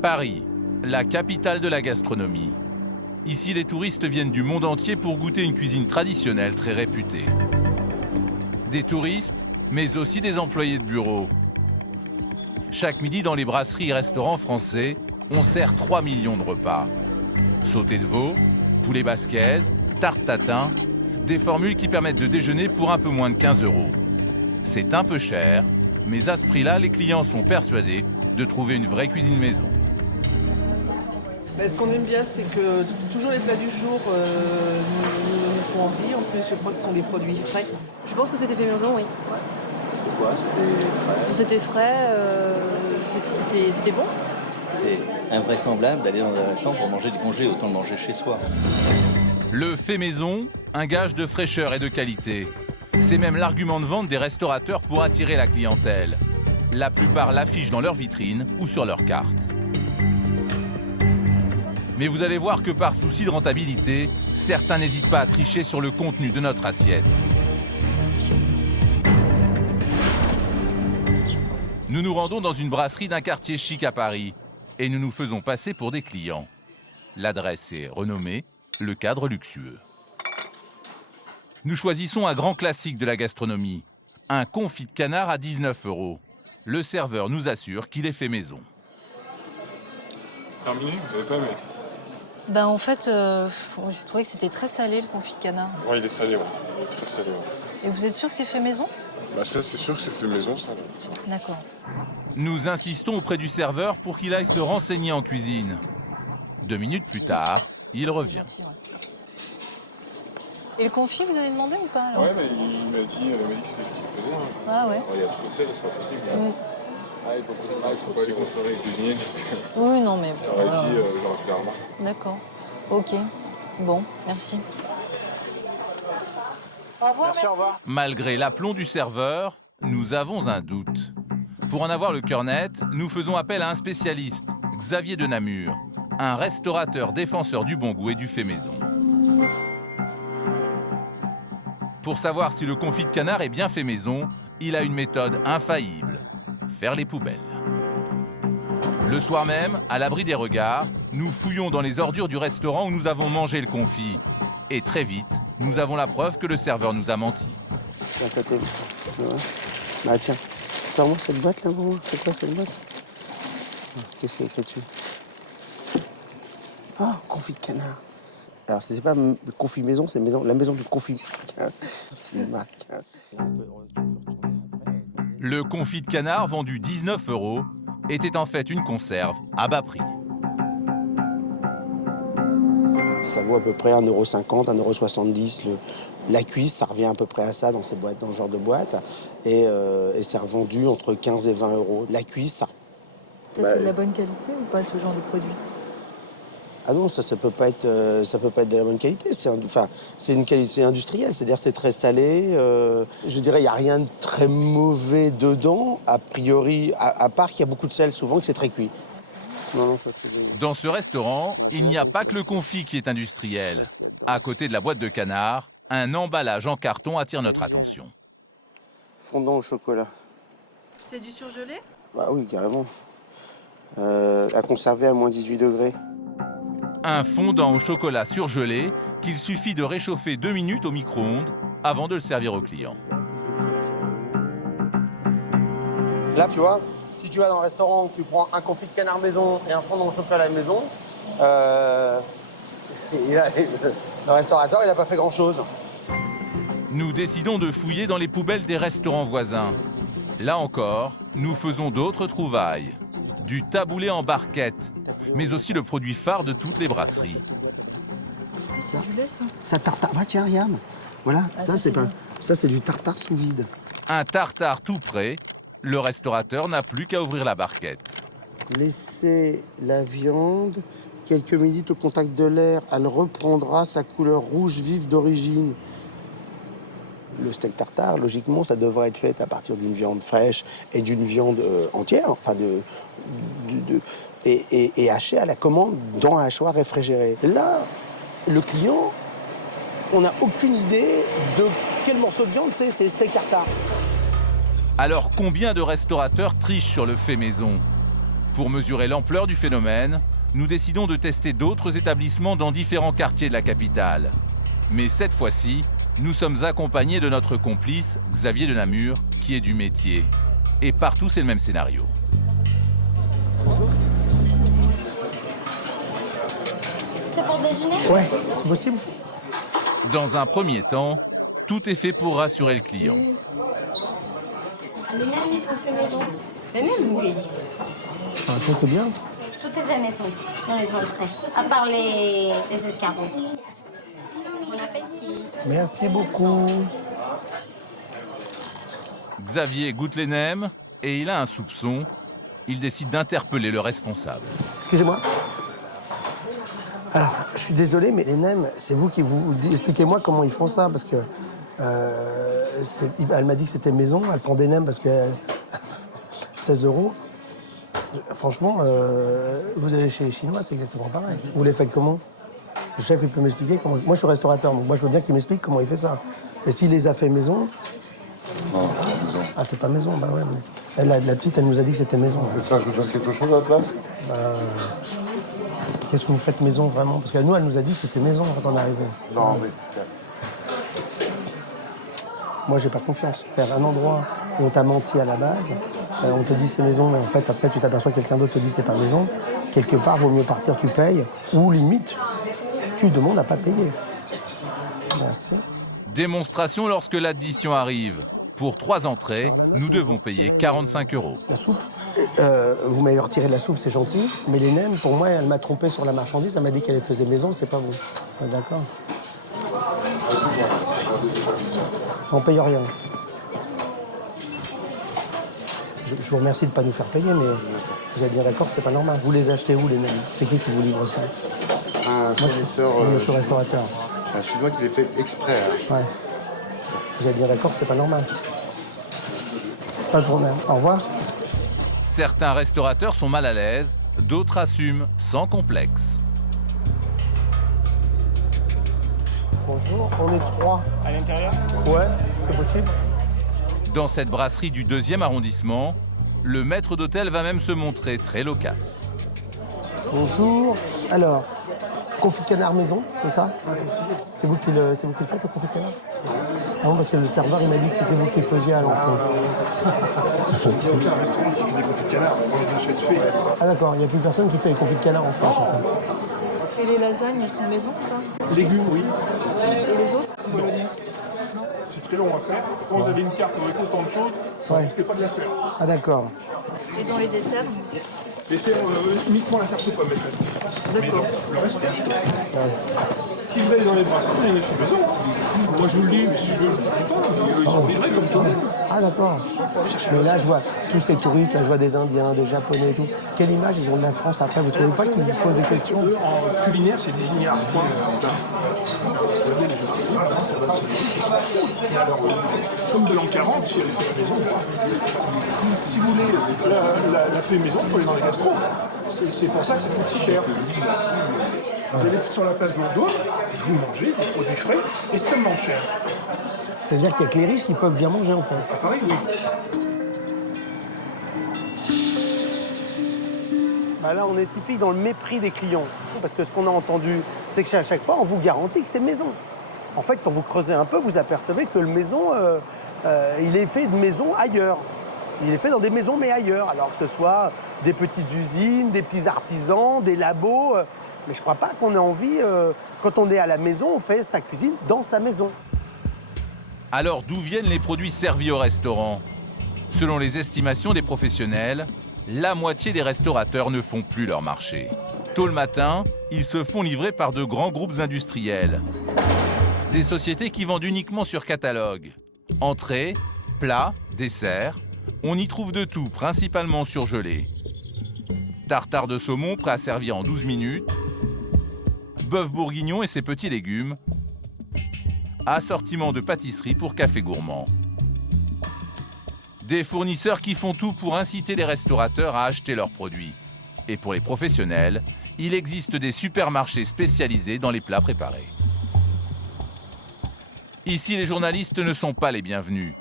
Paris, la capitale de la gastronomie. Ici, les touristes viennent du monde entier pour goûter une cuisine traditionnelle très réputée. Des touristes, mais aussi des employés de bureau. Chaque midi, dans les brasseries et restaurants français, on sert 3 millions de repas. Sauté de veau, poulet basquez, tarte tatin, des formules qui permettent de déjeuner pour un peu moins de 15 €. C'est un peu cher, mais à ce prix-là, les clients sont persuadés de trouver une vraie cuisine maison. Mais ce qu'on aime bien, c'est que toujours les plats du jour nous font envie. En plus, je crois que ce sont des produits frais. Je pense que c'était fait maison, oui. Ouais. Pourquoi? C'était frais, c'était bon. C'est invraisemblable d'aller dans un restaurant pour manger du congé, autant le manger chez soi. Le fait maison, un gage de fraîcheur et de qualité. C'est même l'argument de vente des restaurateurs pour attirer la clientèle. La plupart l'affichent dans leur vitrine ou sur leur carte. Mais vous allez voir que par souci de rentabilité, certains n'hésitent pas à tricher sur le contenu de notre assiette. Nous nous rendons dans une brasserie d'un quartier chic à Paris et nous nous faisons passer pour des clients. L'adresse est renommée, le cadre luxueux. Nous choisissons un grand classique de la gastronomie, un confit de canard à 19 €. Le serveur nous assure qu'il est fait maison. Terminé? Vous avez pas aimé? Ben en fait, j'ai trouvé que c'était très salé le confit de canard. Ouais, il est salé, ouais. Il est très salé, ouais. Et vous êtes sûr que c'est fait maison? Bah ça, c'est sûr que c'est fait maison, ça. D'accord. Nous insistons auprès du serveur pour qu'il aille se renseigner en cuisine. 2 minutes plus tard, il revient. Et le confit, vous avez demandé ou pas alors? Ouais, mais il m'a dit que c'est ce qu'il faisait. Hein. Ah ouais. Il y a trop de sel, c'est pas possible. Ah, il faut pas aller contrer les cuisiniers. Oui, non mais... J'aurais dit, j'aurais fait la remarque. D'accord. Ok. Bon, merci. Au revoir. Merci, au revoir. Malgré l'aplomb du serveur, nous avons un doute. Pour en avoir le cœur net, nous faisons appel à un spécialiste, Xavier de Namur, un restaurateur défenseur du bon goût et du fait maison. Pour savoir si le confit de canard est bien fait maison, il a une méthode infaillible, faire les poubelles. Le soir même, à l'abri des regards, nous fouillons dans les ordures du restaurant où nous avons mangé le confit. Et très vite, nous avons la preuve que le serveur nous a menti. À côté. Ouais. Bah tiens, sors-moi cette boîte là, maman. C'est quoi cette boîte? Qu'est-ce qu'il y a écrit dessus? Ah, confit de canard. Alors, c'est pas confit maison, c'est la maison du confit. C'est une marque. Le confit de canard vendu 19 € était en fait une conserve à bas prix. Ça vaut à peu près 1,50 €, 1,70 €. La cuisse, ça revient à peu près à ça dans ces boîtes, dans ce genre de boîte. Et c'est revendu entre 15 et 20 €. La cuisse, ça... C'est de la bonne qualité ou pas ce genre de produit? Ah non, ça peut pas être de la bonne qualité. C'est une qualité industrielle, c'est-à-dire c'est très salé. Je dirais, il n'y a rien de très mauvais dedans, a priori, à part qu'il y a beaucoup de sel souvent, que c'est très cuit. Non, ça, Dans ce restaurant, il n'y a pas que le confit qui est industriel. À côté de la boîte de canard, un emballage en carton attire notre attention. Fondant au chocolat. C'est du surgelé? Bah oui, carrément. À conserver à moins 18 degrés. Un fondant au chocolat surgelé qu'il suffit de réchauffer 2 minutes au micro-ondes avant de le servir au client. Là, tu vois, si tu vas dans un restaurant, tu prends un confit de canard maison et un fondant au chocolat maison, le restaurateur, il n'a pas fait grand-chose. Nous décidons de fouiller dans les poubelles des restaurants voisins. Là encore, nous faisons d'autres trouvailles. Du taboulé en barquette, mais aussi le produit phare de toutes les brasseries. C'est du lait, ça? Ça tartare. Bah tiens, regarde. Voilà, ça c'est du tartare sous vide. Un tartare tout prêt, le restaurateur n'a plus qu'à ouvrir la barquette. Laissez la viande quelques minutes au contact de l'air. Elle reprendra sa couleur rouge vive d'origine. Le steak tartare, logiquement, ça devrait être fait à partir d'une viande fraîche et d'une viande entière, enfin et haché à la commande dans un hachoir réfrigéré. Là, le client, on n'a aucune idée de quel morceau de viande c'est le steak tartare. Alors combien de restaurateurs trichent sur le fait maison? Pour mesurer l'ampleur du phénomène, nous décidons de tester d'autres établissements dans différents quartiers de la capitale. Mais cette fois-ci, nous sommes accompagnés de notre complice, Xavier de Namur, qui est du métier. Et partout, c'est le même scénario. C'est pour déjeuner? Ouais, c'est possible. Dans un premier temps, tout est fait pour rassurer le client. Les mêmes, ils sont faits maison. Les mêmes, oui. Ah, ça, c'est bien. Tout est fait maison dans les entrées, à part les escargots. Bon appétit. Merci beaucoup. Xavier goûte les nems et il a un soupçon. Il décide d'interpeller le responsable. Excusez-moi. Alors, je suis désolé, mais les nems, c'est vous qui vous... Expliquez-moi comment ils font ça, parce que... elle m'a dit que c'était maison, elle prend des nems parce que... 16 €. Franchement, vous allez chez les Chinois, c'est exactement pareil. Vous les faites comment? Le chef, il peut m'expliquer comment... Moi, je suis restaurateur, donc moi, je veux bien qu'il m'explique comment il fait ça. Mais s'il les a fait maison... Non, c'est maison. Ah, c'est pas maison, bah ouais. Mais... La petite, elle nous a dit que c'était maison. C'est ça, je vous donne quelque chose à la place? Qu'est-ce que vous faites maison, vraiment? Parce que nous, elle nous a dit que c'était maison quand on est arrivé. Non, mais... Moi, j'ai pas confiance. C'est un endroit où on t'a menti à la base, on te dit c'est maison, mais en fait, après, tu t'aperçois que quelqu'un d'autre te dit c'est pas maison. Quelque part, vaut mieux partir, tu payes, ou limite, tu demandes à pas payer. Merci. Démonstration lorsque l'addition arrive. Pour 3 entrées, nous devons payer 45 €. La soupe, vous m'avez retiré de la soupe, c'est gentil, mais les nems, pour moi, elle m'a trompé sur la marchandise, elle m'a dit qu'elle les faisait maison, c'est pas bon. Ah, d'accord. On paye rien. Je vous remercie de ne pas nous faire payer, mais vous êtes bien d'accord que c'est pas normal. Vous les achetez où, les nems? C'est qui vous livre ça? Un fournisseur... Moi, je suis restaurateur. Un Chinois qui les fait exprès. Hein. Ouais. Vous êtes bien d'accord que c'est pas normal? Pas de problème. Au revoir. Certains restaurateurs sont mal à l'aise, d'autres assument sans complexe. Bonjour, on est 3. À l'intérieur? Ouais, c'est possible. Dans cette brasserie du 2e arrondissement, le maître d'hôtel va même se montrer très loquace. Bonjour. Alors, confit de canard maison, c'est ça? C'est vous qui le faites, le confit de canard? Non, parce que le serveur, il m'a dit que c'était vous qui le faisiez à l'entrée. Il n'y a aucun restaurant qui fait des confits de canard, on les achète faits. Ah d'accord, il n'y a plus personne qui fait les confits de canard en France, en fait. Et les lasagnes, elles sont maison, ça? Légumes, oui. Et les autres? C'est très long à faire. Quand vous avez une carte avec autant de choses, vous Ouais. ne risquez pas de la faire. Ah d'accord. Et dans les desserts? Laissez uniquement la tarte aux pommes, d'accord. Le reste, c'est acheté. Si vous allez dans les brasseries, il y en a qui sont maison. Moi, je vous le dis, mais si je veux, je ne le dis pas. Ils sont livrés comme tout le monde. Ah d'accord. Mais là, je vois tous ces touristes, là, je vois des Indiens, des Japonais et tout. Quelle image ils ont de la France après? Vous trouvez pas qu'ils se posent des questions? Eux, en culinaire, c'est des ignares. Point. Alors, comme de l'an 40, si elle est faite maison, si vous voulez la fait maison, il faut aller dans les gastros. C'est pour ça que ça coûte si cher. Vous allez sur la place Vendôme, vous mangez des produits frais et c'est tellement cher. C'est-à-dire qu'il y a que les riches qui peuvent bien manger, en fait. À Paris, oui. Bah là, on est typique dans le mépris des clients. Parce que ce qu'on a entendu, c'est qu'à chaque fois, on vous garantit que c'est maison. En fait, quand vous creusez un peu, vous apercevez que le maison, il est fait de maison ailleurs. Il est fait dans des maisons, mais ailleurs. Alors que ce soit des petites usines, des petits artisans, des labos. Mais je crois pas qu'on ait envie, quand on est à la maison, on fait sa cuisine dans sa maison. Alors d'où viennent les produits servis au restaurant? Selon les estimations des professionnels, la moitié des restaurateurs ne font plus leur marché. Tôt le matin, ils se font livrer par de grands groupes industriels. Des sociétés qui vendent uniquement sur catalogue. Entrées, plats, desserts, on y trouve de tout, principalement surgelé. Tartare de saumon prêt à servir en 12 minutes, bœuf bourguignon et ses petits légumes, assortiment de pâtisserie pour café gourmand. Des fournisseurs qui font tout pour inciter les restaurateurs à acheter leurs produits. Et pour les professionnels, il existe des supermarchés spécialisés dans les plats préparés. Ici, les journalistes ne sont pas les bienvenus.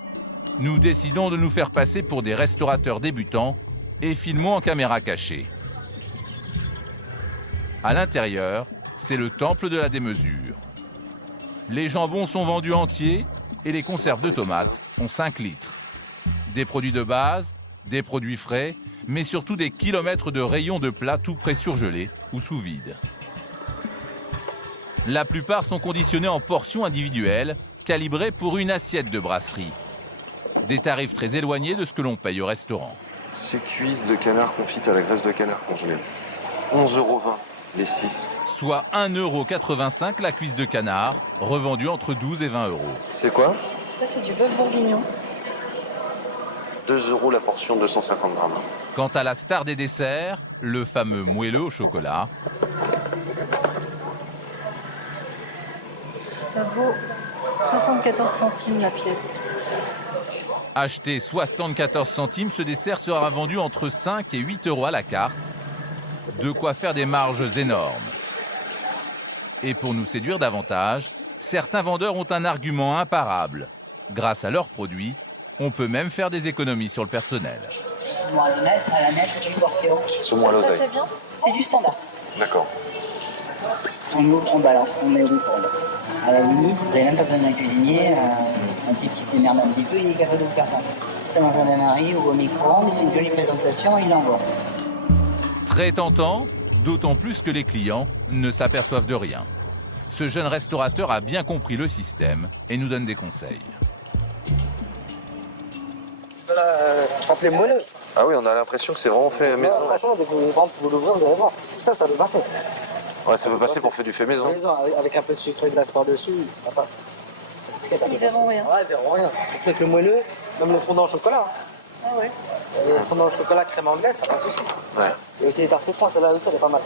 Nous décidons de nous faire passer pour des restaurateurs débutants et filmons en caméra cachée. À l'intérieur, c'est le temple de la démesure. Les jambons sont vendus entiers et les conserves de tomates font 5 litres. Des produits de base, des produits frais, mais surtout des kilomètres de rayons de plats tout prêts surgelés ou sous vide. La plupart sont conditionnés en portions individuelles, calibrées pour une assiette de brasserie. Des tarifs très éloignés de ce que l'on paye au restaurant. C'est cuisses de canard confites à la graisse de canard congelée. 11,20 € les 6. Soit 1,85 € la cuisse de canard, revendue entre 12 et 20 €. C'est quoi? Ça, c'est du bœuf bourguignon. 2 € la portion, 250 grammes. Quant à la star des desserts, le fameux moelleux au chocolat, Ça vaut 74 centimes la pièce. acheté 74 centimes, ce dessert sera vendu entre 5 et 8 € à la carte. De quoi faire des marges énormes. Et pour nous séduire davantage, certains vendeurs ont un argument imparable. Grâce à leurs produits, on peut même faire des économies sur le personnel. Moi, à la nette, une portion. Saumon à l'oseille. C'est bien. C'est du standard. D'accord. On ouvre, on balance, on met au micro-ondes. À la limite, vous n'avez même pas besoin d'un cuisinier. Un type qui se démerde un petit peu, il est capable de vous faire ça. C'est dans un bain-marie ou au micro-ondes, il fait une jolie présentation, il l'envoie. Très tentant, d'autant plus que les clients ne s'aperçoivent de rien. Ce jeune restaurateur a bien compris le système et nous donne des conseils. Voilà, trempe les moelleux. Ah oui, on a l'impression que c'est vraiment fait maison. Franchement, dès que vous l'ouvrez, vous allez voir. Tout ça, ça peut passer. Ouais, ça peut passer pour faire du fait maison. Avec un peu de sucre et de glace par-dessus, ça passe. Ils verront rien. Ouais, ils verront rien. Surtout avec le moelleux, même le fondant au chocolat. Ah ouais. Le fondant au chocolat crème anglaise, ça passe aussi. Ouais. Et aussi les tartes citron, celle-là aussi, elle est pas mal.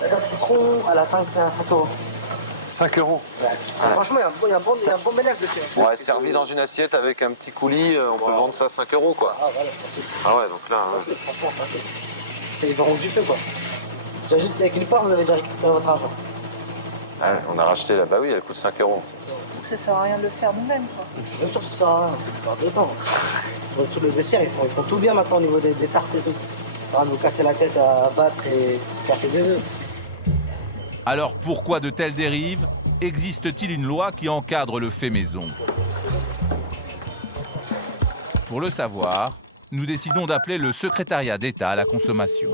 La tarte citron, elle a 5 €. 5 €. Ouais. Franchement, il y a un bon mélange dessus. Ouais, servi dans une assiette avec un petit coulis, on peut vendre ça 5 € quoi. Ah voilà, facile. Ah ouais, donc là. Facile, franchement, facile. Et ils verront du feu, quoi. Déjà juste avec une part, vous avez déjà récupéré votre argent. Ah ouais, on a racheté là, bah oui, elle coûte 5 €. Donc ça sert à rien de le faire nous-mêmes, quoi. Bien sûr, ça sert à rien, faut faire de temps. Sur tout le dessert, ils font tout bien maintenant au niveau des tartes et tout. Ça sert à rien de vous casser la tête à battre et casser des œufs. Alors pourquoi de telles dérives? Existe-t-il une loi qui encadre le fait maison? Pour le savoir, nous décidons d'appeler le secrétariat d'État à la consommation.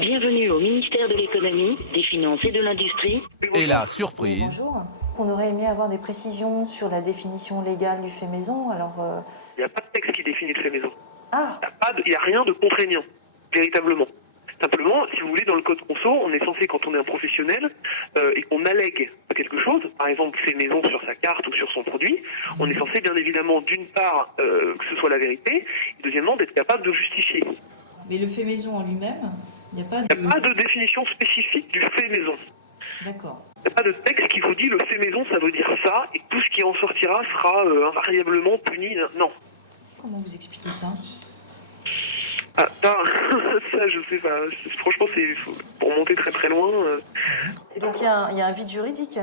Bienvenue au ministère de l'économie, des finances et de l'industrie. Et là, surprise, Bonjour. On aurait aimé avoir des précisions sur la définition légale du fait maison. Alors, Il n'y a pas de texte qui définit le fait maison. Ah, Il n'y a rien de contraignant, véritablement. Simplement, si vous voulez, dans le code conso, on est censé, quand on est un professionnel et qu'on allègue quelque chose, par exemple fait maison sur sa carte ou sur son produit, on est censé bien évidemment, d'une part, que ce soit la vérité, et deuxièmement, d'être capable de justifier. mais le fait maison en lui-même, il n'y a pas Il n'y a pas de définition spécifique du fait maison. D'accord. Il n'y a pas de texte qui vous dit le fait maison, ça veut dire ça, et tout ce qui en sortira sera invariablement puni. Non. Comment vous expliquez ça? Ah, ça, je sais pas. Franchement, pour monter très très loin. Donc il y a un vide juridique?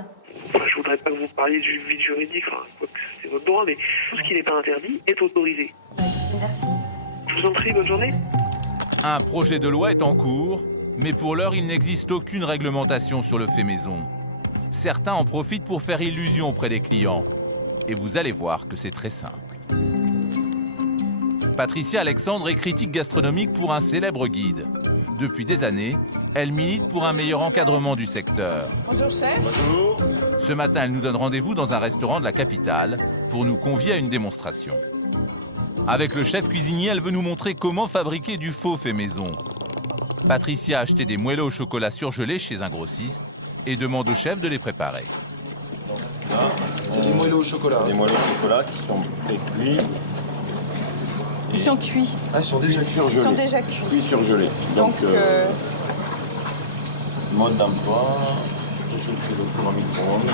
Enfin, je voudrais pas que vous parliez du vide juridique, enfin, c'est votre droit, mais tout ce qui n'est pas interdit est autorisé. Merci. Je vous en prie, bonne journée. un projet de loi est en cours, mais pour l'heure, il n'existe aucune réglementation sur le fait maison. Certains en profitent pour faire illusion auprès des clients. Et vous allez voir que c'est très simple. Patricia Alexandre est critique gastronomique pour un célèbre guide. Depuis des années, elle milite pour un meilleur encadrement du secteur. Bonjour chef. Bonjour. Ce matin, elle nous donne rendez-vous dans un restaurant de la capitale pour nous convier à une démonstration. Avec le chef cuisinier, elle veut nous montrer comment fabriquer du faux fait maison. Patricia a acheté des moelleux au chocolat surgelés chez un grossiste et demande au chef de les préparer. C'est des moelleux au chocolat. Des moelleux au chocolat qui sont pré-cuits. Ils sont cuits. Ah, ils sont déjà cuits. Ils sont déjà cuits. Cuits surgelés. Donc, mode d'emploi, je fais le four au micro-ondes,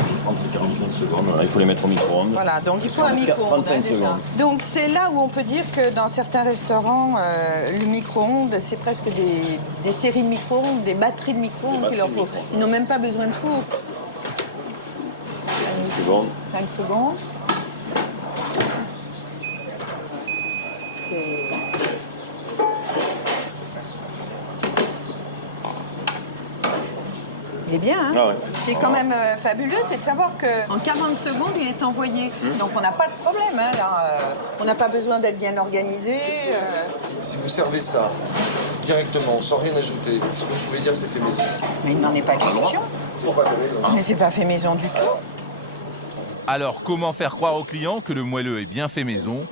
30-45 secondes. Voilà, il faut les mettre au micro-ondes. voilà, donc il faut un micro-ondes 35 déjà. secondes. Donc c'est là où on peut dire que dans certains restaurants, le micro-ondes, c'est presque des séries de micro-ondes, des batteries de micro-ondes qu'il leur faut. Ils n'ont même pas besoin de four. 5 secondes. 5 secondes. C'est Il est bien, hein. Ah ouais. Ce qui est quand même fabuleux, c'est de savoir qu'en 40 secondes, il est envoyé. Donc on n'a pas de problème, hein, là. On n'a pas besoin d'être bien organisé. Si vous servez ça directement, sans rien ajouter, est-ce que vous pouvez dire que c'est fait maison? Mais il n'en est pas question. C'est pas fait maison. Mais c'est pas fait maison du tout. Alors comment faire croire aux clients que le moelleux est bien fait maison?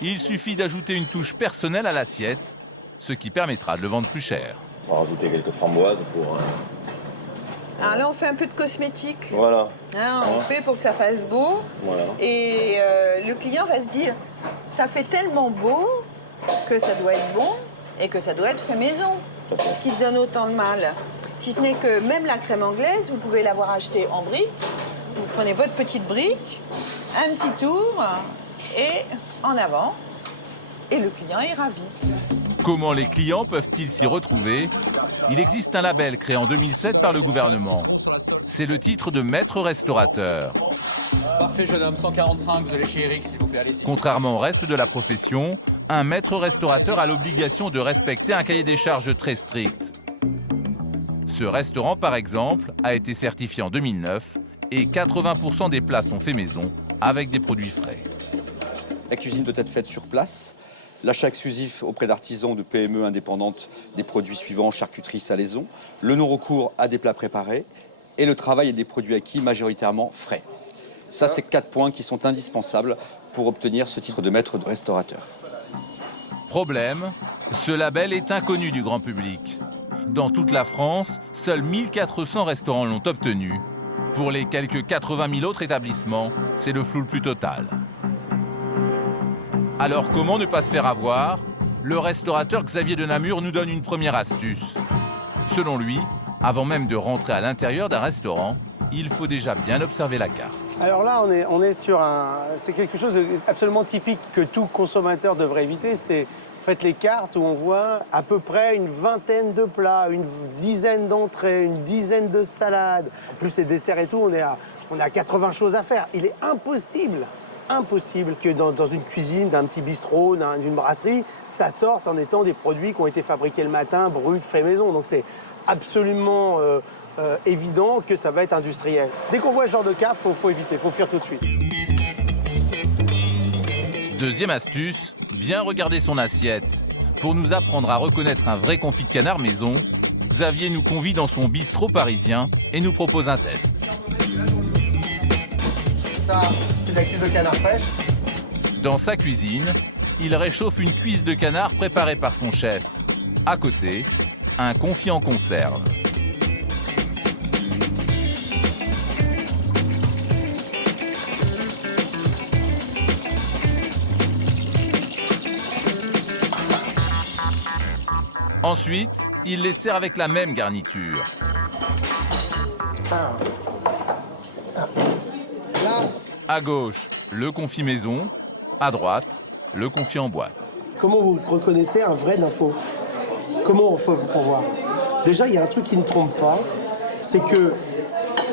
Il suffit d'ajouter une touche personnelle à l'assiette, ce qui permettra de le vendre plus cher. On va rajouter quelques framboises pour... Alors là, on fait un peu de cosmétique. Voilà. Hein, on fait pour que ça fasse beau. Voilà. Et le client va se dire, ça fait tellement beau que ça doit être bon et que ça doit être fait maison. Ce qui se donne autant de mal. Si ce n'est que même la crème anglaise, vous pouvez l'avoir achetée en brique. Vous prenez votre petite brique, un petit tour et en avant. Et le client est ravi. Comment les clients peuvent-ils s'y retrouver? Il existe un label créé en 2007 par le gouvernement. C'est le titre de maître restaurateur. Parfait, jeune homme, 145, vous allez chez Eric, s'il vous plaît, allez-y. Contrairement au reste de la profession, un maître restaurateur a l'obligation de respecter un cahier des charges très strict. Ce restaurant, par exemple, a été certifié en 2009 et 80% des plats sont faits maison avec des produits frais. La cuisine doit être faite sur place. L'achat exclusif auprès d'artisans ou de PME indépendantes des produits suivants, charcuterie, salaison, le non-recours à des plats préparés et le travail et des produits acquis majoritairement frais. Ça, c'est 4 points qui sont indispensables pour obtenir ce titre de maître de restaurateur. Problème, ce label est inconnu du grand public. Dans toute la France, seuls 1400 restaurants l'ont obtenu. Pour les quelques 80 000 autres établissements, c'est le flou le plus total. Alors comment ne pas se faire avoir? Le restaurateur Xavier de Namur nous donne une première astuce. Selon lui, avant même de rentrer à l'intérieur d'un restaurant, il faut déjà bien observer la carte. Alors là, on est sur c'est quelque chose d'absolument typique que tout consommateur devrait éviter. C'est en fait les cartes où on voit à peu près une vingtaine de plats, une dizaine d'entrées, une dizaine de salades. En plus les desserts et tout, on a 80 choses à faire. Il est impossible que dans une cuisine, d'un petit bistrot, d'une brasserie, ça sorte en étant des produits qui ont été fabriqués le matin, bruts, faits maison. Donc c'est absolument évident que ça va être industriel. Dès qu'on voit ce genre de carte, faut éviter, faut fuir tout de suite. Deuxième astuce, bien regarder son assiette. Pour nous apprendre à reconnaître un vrai confit de canard maison, Xavier nous convie dans son bistrot parisien et nous propose un test. Ça, c'est de la cuisse de canard fraîche. Dans sa cuisine, il réchauffe une cuisse de canard préparée par son chef. À côté, un confit en conserve. Ensuite, il les sert avec la même garniture. À gauche, le confit maison. À droite, le confit en boîte. Comment vous reconnaissez un vrai d'un faux? Comment on fait pour voir? Déjà, il y a un truc qui ne trompe pas, c'est que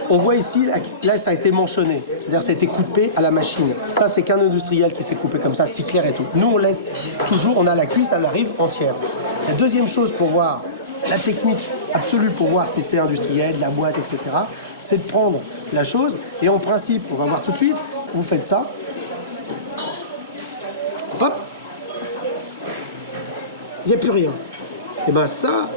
on voit ici, là, ça a été manchonné. C'est-à-dire ça a été coupé à la machine. Ça, c'est qu'un industriel qui s'est coupé comme ça, si clair et tout. Nous, on laisse toujours, on a la cuisse, elle arrive entière. La deuxième chose pour voir la technique absolue pour voir si c'est industriel, la boîte, etc., c'est de prendre la chose et en principe, on va voir tout de suite, vous faites ça. Hop. Il n'y a plus rien. Et bien ça,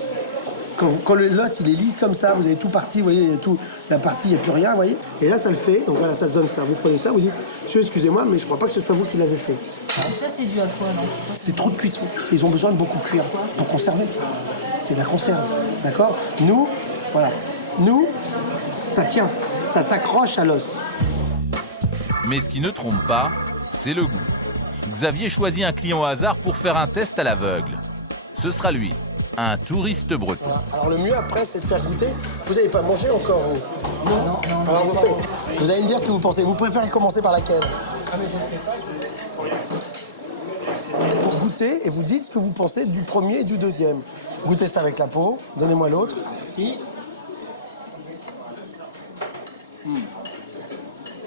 quand l'os il est lisse comme ça, vous avez tout parti, vous voyez, il y a tout, la partie, il n'y a plus rien, vous voyez. Et là, ça le fait, donc voilà, ça donne ça. Vous prenez ça, vous dites, monsieur, excusez-moi, mais je ne crois pas que ce soit vous qui l'avez fait. Et ça, c'est dû à quoi, non? C'est trop de cuisson. Ils ont besoin de beaucoup cuire pour conserver. C'est de la conserve, d'accord? Nous, voilà, nous, ça tient, ça s'accroche à l'os. Mais ce qui ne trompe pas, c'est le goût. Xavier choisit un client au hasard pour faire un test à l'aveugle. Ce sera lui, un touriste breton. Voilà. Alors le mieux après, c'est de faire goûter. Vous n'avez pas mangé encore, vous? Non. Alors vous allez me dire ce que vous pensez. Vous préférez commencer par laquelle? Vous goûtez et vous dites ce que vous pensez du premier et du deuxième. Goûtez ça avec la peau. Donnez-moi l'autre. Merci.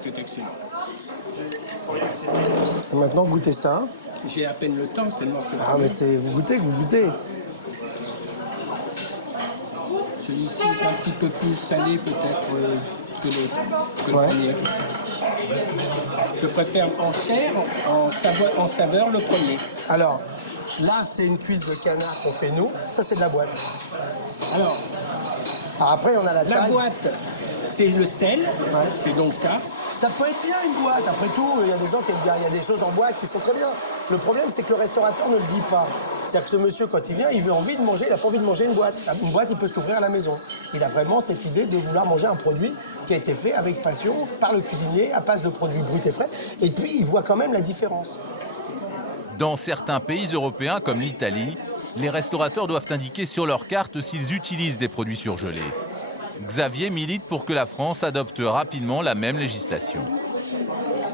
C'est excellent. Et maintenant, goûtez ça. J'ai à peine le temps, tellement c'est... Ah, mais c'est vous goûtez que vous goûtez. Celui-ci est un petit peu plus salé peut-être que l'autre, que le premier. Je préfère en chair, en saveur le premier. Alors, là, c'est une cuisse de canard qu'on fait nous. Ça, c'est de la boîte. Alors après, on a la taille. La boîte, c'est le sel, c'est donc ça. Ça peut être bien une boîte. Après tout, il y a des gens qui aiment bien. Il y a des choses en boîte qui sont très bien. Le problème, c'est que le restaurateur ne le dit pas. C'est-à-dire que ce monsieur, quand il vient, il veut envie de manger. Il n'a pas envie de manger une boîte. Une boîte, il peut se l'ouvrir à la maison. Il a vraiment cette idée de vouloir manger un produit qui a été fait avec passion par le cuisinier à base de produits bruts et frais. Et puis, il voit quand même la différence. Dans certains pays européens, comme l'Italie, les restaurateurs doivent indiquer sur leur carte s'ils utilisent des produits surgelés. Xavier milite pour que la France adopte rapidement la même législation.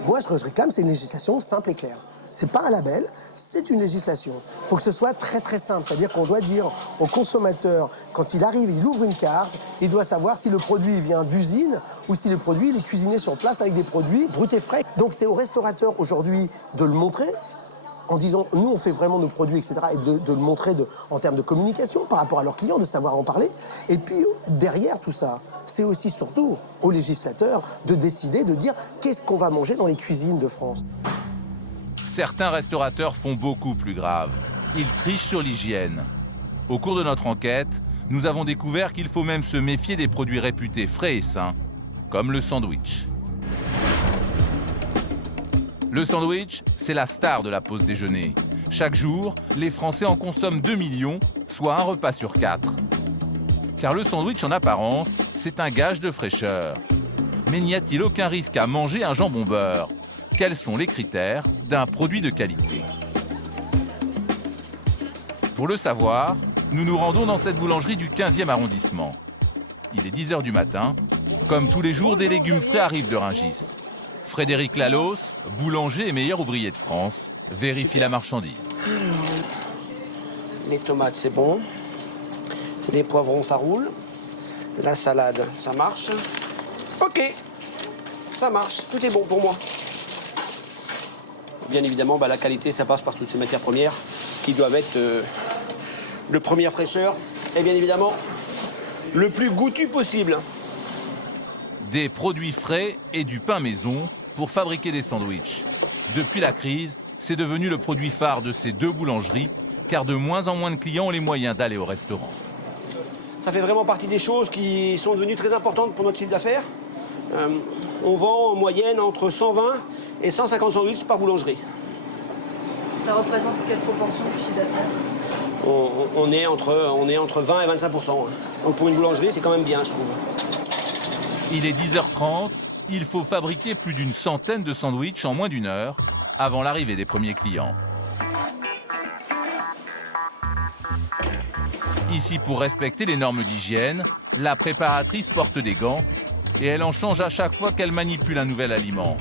Moi, ce que je réclame, c'est une législation simple et claire. C'est pas un label, c'est une législation. Il faut que ce soit très très simple, c'est-à-dire qu'on doit dire au consommateur, quand il arrive, il ouvre une carte, il doit savoir si le produit vient d'usine ou si le produit il est cuisiné sur place avec des produits bruts et frais. Donc c'est au restaurateur aujourd'hui de le montrer, en disant, nous, on fait vraiment nos produits, etc., et de le montrer en termes de communication par rapport à leurs clients, de savoir en parler. Et puis, derrière tout ça, c'est aussi surtout aux législateurs de décider, de dire qu'est-ce qu'on va manger dans les cuisines de France. Certains restaurateurs font beaucoup plus grave. Ils trichent sur l'hygiène. Au cours de notre enquête, nous avons découvert qu'il faut même se méfier des produits réputés frais et sains, comme le sandwich. Le sandwich, c'est la star de la pause déjeuner. Chaque jour, les Français en consomment 2 millions, soit un repas sur 4. Car le sandwich, en apparence, c'est un gage de fraîcheur. Mais n'y a-t-il aucun risque à manger un jambon beurre? Quels sont les critères d'un produit de qualité? Pour le savoir, nous nous rendons dans cette boulangerie du 15e arrondissement. Il est 10h du matin. Comme tous les jours, des légumes frais arrivent de Rungis. Frédéric Lalos, boulanger et meilleur ouvrier de France, vérifie la marchandise. Les tomates, c'est bon. Les poivrons, ça roule. La salade, ça marche. Ok, ça marche, tout est bon pour moi. Bien évidemment, la qualité, ça passe par toutes ces matières premières qui doivent être de première fraîcheur et bien évidemment le plus goûtu possible. Des produits frais et du pain maison pour fabriquer des sandwichs. Depuis la crise, c'est devenu le produit phare de ces deux boulangeries, car de moins en moins de clients ont les moyens d'aller au restaurant. Ça fait vraiment partie des choses qui sont devenues très importantes pour notre chiffre d'affaires. On vend en moyenne entre 120 et 150 sandwichs par boulangerie. Ça représente quelle proportion du chiffre d'affaires? On est entre 20 et 25%. Donc pour une boulangerie, c'est quand même bien, je trouve. Il est 10h30, il faut fabriquer plus d'une centaine de sandwichs en moins d'une heure avant l'arrivée des premiers clients. Ici, pour respecter les normes d'hygiène, la préparatrice porte des gants et elle en change à chaque fois qu'elle manipule un nouvel aliment.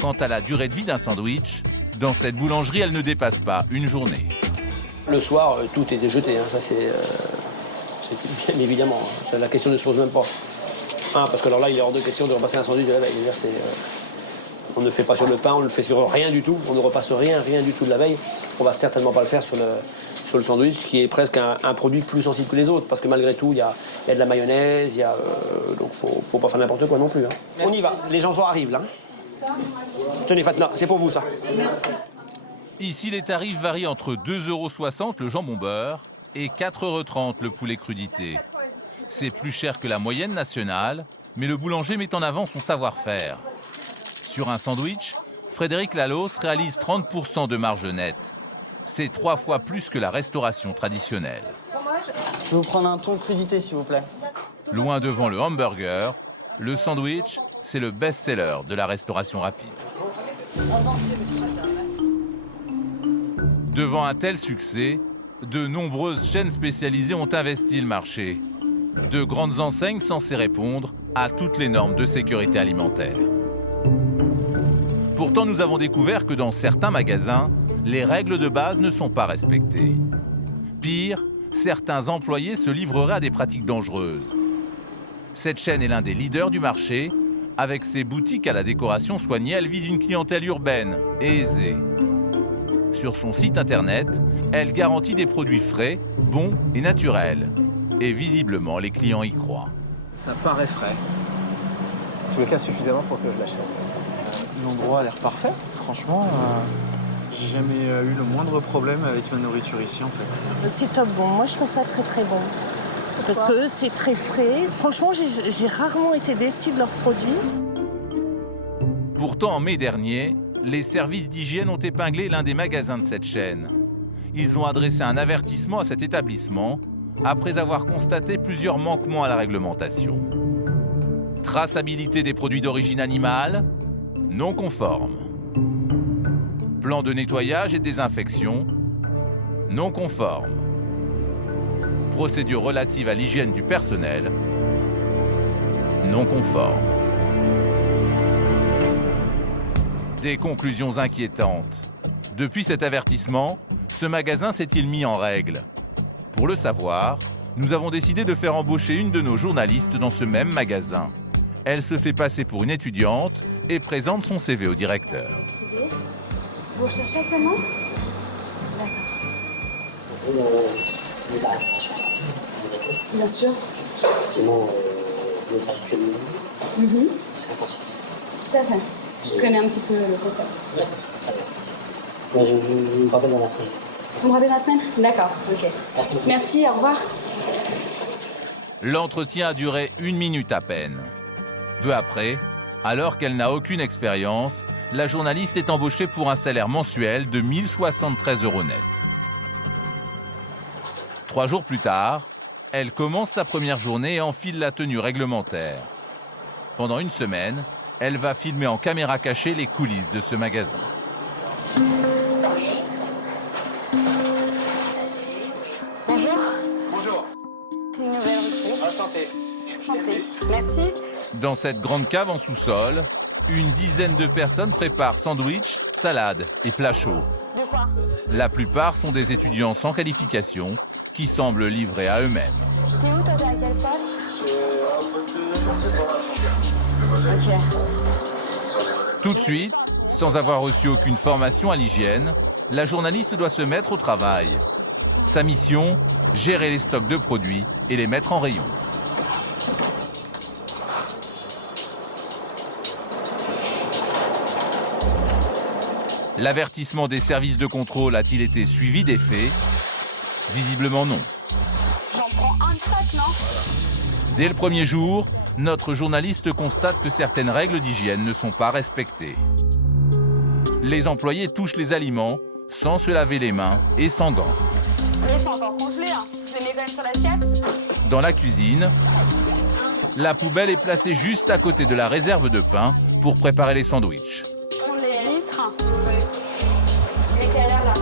Quant à la durée de vie d'un sandwich, dans cette boulangerie, elle ne dépasse pas une journée. Le soir, tout est jeté, ça c'est bien évidemment. La question ne se pose même pas. Parce que alors là, il est hors de question de repasser un sandwich de la veille. On ne fait pas sur le pain, on ne le fait sur rien du tout. On ne repasse rien du tout de la veille. On va certainement pas le faire sur le sandwich, qui est presque un produit plus sensible que les autres. Parce que malgré tout, il y a de la mayonnaise, donc faut pas faire n'importe quoi non plus. On y va, les gens arrivent là. Tenez Fatna, c'est pour vous ça. Merci. Ici, les tarifs varient entre 2,60 € le jambon beurre et 4,30 € le poulet crudité. C'est plus cher que la moyenne nationale, mais le boulanger met en avant son savoir-faire. Sur un sandwich, Frédéric Lalos réalise 30% de marge nette. C'est 3 fois plus que la restauration traditionnelle. Je vais vous prendre un thon crudité, s'il vous plaît. Loin devant le hamburger, le sandwich, c'est le best-seller de la restauration rapide. Devant un tel succès, de nombreuses chaînes spécialisées ont investi le marché. De grandes enseignes censées répondre à toutes les normes de sécurité alimentaire. Pourtant, nous avons découvert que dans certains magasins, les règles de base ne sont pas respectées. Pire, certains employés se livreraient à des pratiques dangereuses. Cette chaîne est l'un des leaders du marché. Avec ses boutiques à la décoration soignée, elle vise une clientèle urbaine et aisée. Sur son site internet, elle garantit des produits frais, bons et naturels. Et visiblement, les clients y croient. Ça paraît frais. En tous les cas, suffisamment pour que je l'achète. L'endroit a l'air parfait. Franchement, j'ai jamais eu le moindre problème avec ma nourriture ici, en fait. C'est top bon. Moi, je trouve ça très très bon. Parce que c'est très frais. Franchement, j'ai rarement été déçue de leurs produits. Pourtant, en mai dernier, les services d'hygiène ont épinglé l'un des magasins de cette chaîne. Ils ont adressé un avertissement à cet établissement après avoir constaté plusieurs manquements à la réglementation. Traçabilité des produits d'origine animale, non conforme. Plan de nettoyage et de désinfection, non conforme. Procédure relative à l'hygiène du personnel, non conforme. Des conclusions inquiétantes. Depuis cet avertissement, ce magasin s'est-il mis en règle? Pour le savoir, nous avons décidé de faire embaucher une de nos journalistes dans ce même magasin. Elle se fait passer pour une étudiante et présente son CV au directeur. Vous recherchez actuellement? D'accord. Bien sûr. Sinon, le calcul, c'est très possible. Tout à fait. Je connais un petit peu le concept. Moi, je vous rappelle dans la semaine. Vous me rappelez dans la semaine? D'accord, ok. Merci beaucoup. Merci, au revoir. L'entretien a duré 1 minute à peine. Peu après, alors qu'elle n'a aucune expérience, la journaliste est embauchée pour un salaire mensuel de 1 073 € net. 3 jours plus tard, elle commence sa première journée et enfile la tenue réglementaire. Pendant 1 semaine, elle va filmer en caméra cachée les coulisses de ce magasin. Bonjour. Bonjour. Une nouvelle recrue. Enchanté. Enchantée. Merci. Dans cette grande cave en sous-sol, une dizaine de personnes préparent sandwichs, salades et plats chauds. De quoi? La plupart sont des étudiants sans qualification qui semblent livrés à eux-mêmes. T'es où, toi? T'es à quel poste? C'est un poste de sais pas. Ok. Tout de suite, sans avoir reçu aucune formation à l'hygiène, la journaliste doit se mettre au travail. Sa mission, gérer les stocks de produits et les mettre en rayon. L'avertissement des services de contrôle a-t-il été suivi des faits? Visiblement non. J'en prends un de chaque, non? Dès le premier jour, notre journaliste constate que certaines règles d'hygiène ne sont pas respectées. Les employés touchent les aliments sans se laver les mains et sans gants. Mais c'est encore congelé, hein. Je les mets quand même sur l'assiette. Dans la cuisine, la poubelle est placée juste à côté de la réserve de pain pour préparer les sandwichs. On les litre. Il est quelle heure, là?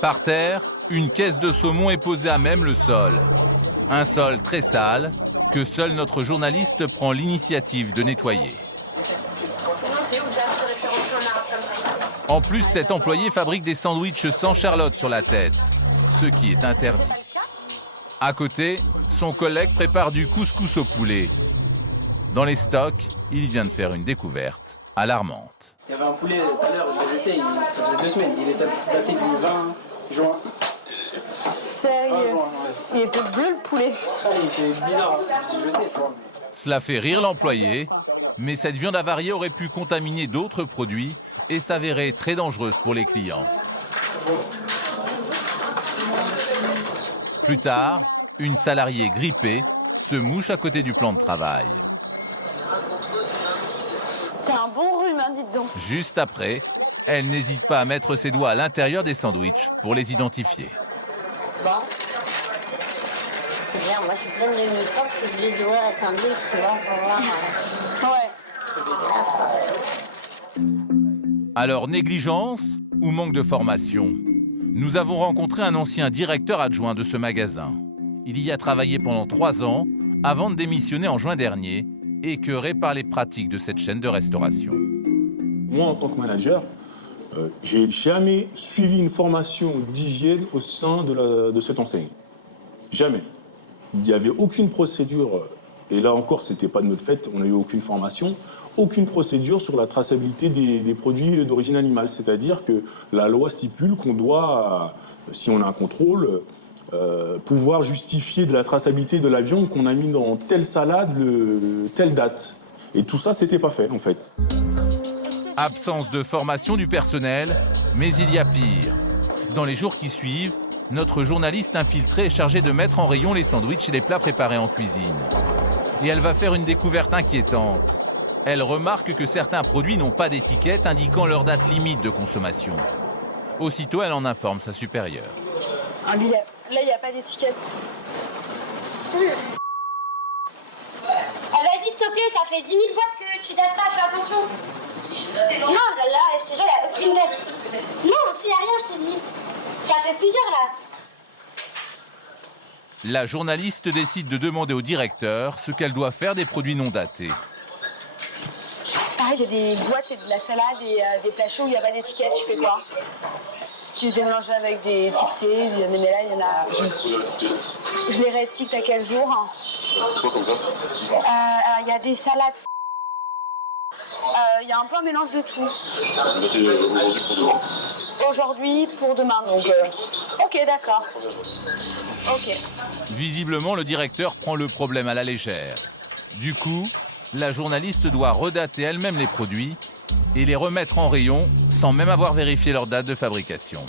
Par terre, une caisse de saumon est posée à même le sol. Un sol très sale que seul notre journaliste prend l'initiative de nettoyer. En plus, cet employé fabrique des sandwichs sans charlotte sur la tête, ce qui est interdit. À côté, son collègue prépare du couscous au poulet. Dans les stocks, il vient de faire une découverte alarmante. Il y avait un poulet tout à l'heure, je l'ai jeté, ça faisait 2 semaines. Il était daté du 20 juin. Sérieux? Il était bleu, le poulet. Il était bizarre, hein. J'ai jeté, tu vois. Cela fait rire l'employé, mais cette viande avariée aurait pu contaminer d'autres produits et s'avérer très dangereuse pour les clients. Plus tard, une salariée grippée se mouche à côté du plan de travail. T'es un bon rhume, hein, dites donc. Juste après, elle n'hésite pas à mettre ses doigts à l'intérieur des sandwichs pour les identifier. Bon. C'est bien, moi je suis pleine de microbes, je suis obligée de voir avec un bleu, tu vois, pour voir. Ouais. C'est dégueulasse, quoi. Alors, négligence ou manque de formation? Nous avons rencontré un ancien directeur adjoint de ce magasin. Il y a travaillé pendant 3 ans avant de démissionner en juin dernier, écœuré par les pratiques de cette chaîne de restauration. Moi, en tant que manager, j'ai jamais suivi une formation d'hygiène au sein de cette enseigne. Jamais. Il n'y avait aucune procédure Et là encore, ce n'était pas de notre fait, on n'a eu aucune formation, aucune procédure sur la traçabilité des produits d'origine animale. C'est-à-dire que la loi stipule qu'on doit, si on a un contrôle, pouvoir justifier de la traçabilité de la viande qu'on a mis dans telle salade, telle date. Et tout ça, c'était pas fait, en fait. Absence de formation du personnel, mais il y a pire. Dans les jours qui suivent, notre journaliste infiltrée est chargée de mettre en rayon les sandwichs et les plats préparés en cuisine. Et elle va faire une découverte inquiétante. Elle remarque que certains produits n'ont pas d'étiquette indiquant leur date limite de consommation. Aussitôt, elle en informe sa supérieure. Ah, lui, là, il n'y a pas d'étiquette. Ah, vas-y, s'il te plaît, ça fait 10 000 boîtes que tu dates pas, fais attention. Non, là, je te jure, il n'y a aucune date. Non, en dessous, il n'y a rien, je te dis. Ça fait plusieurs, là. La journaliste décide de demander au directeur ce qu'elle doit faire des produits non datés. Pareil, j'ai des boîtes et de la salade et des plats chauds où il n'y a pas d'étiquette, je fais quoi? Tu les mélanges avec des étiquetés, il y en a, mais là, il y en a... Je les réétiquette à quel jour? C'est quoi comme ça? Il y a des salades. Il y a un peu un mélange de tout. Aujourd'hui pour demain. Aujourd'hui pour demain, donc... Ok, d'accord. Ok. Visiblement, le directeur prend le problème à la légère. Du coup, la journaliste doit redater elle-même les produits et les remettre en rayon sans même avoir vérifié leur date de fabrication.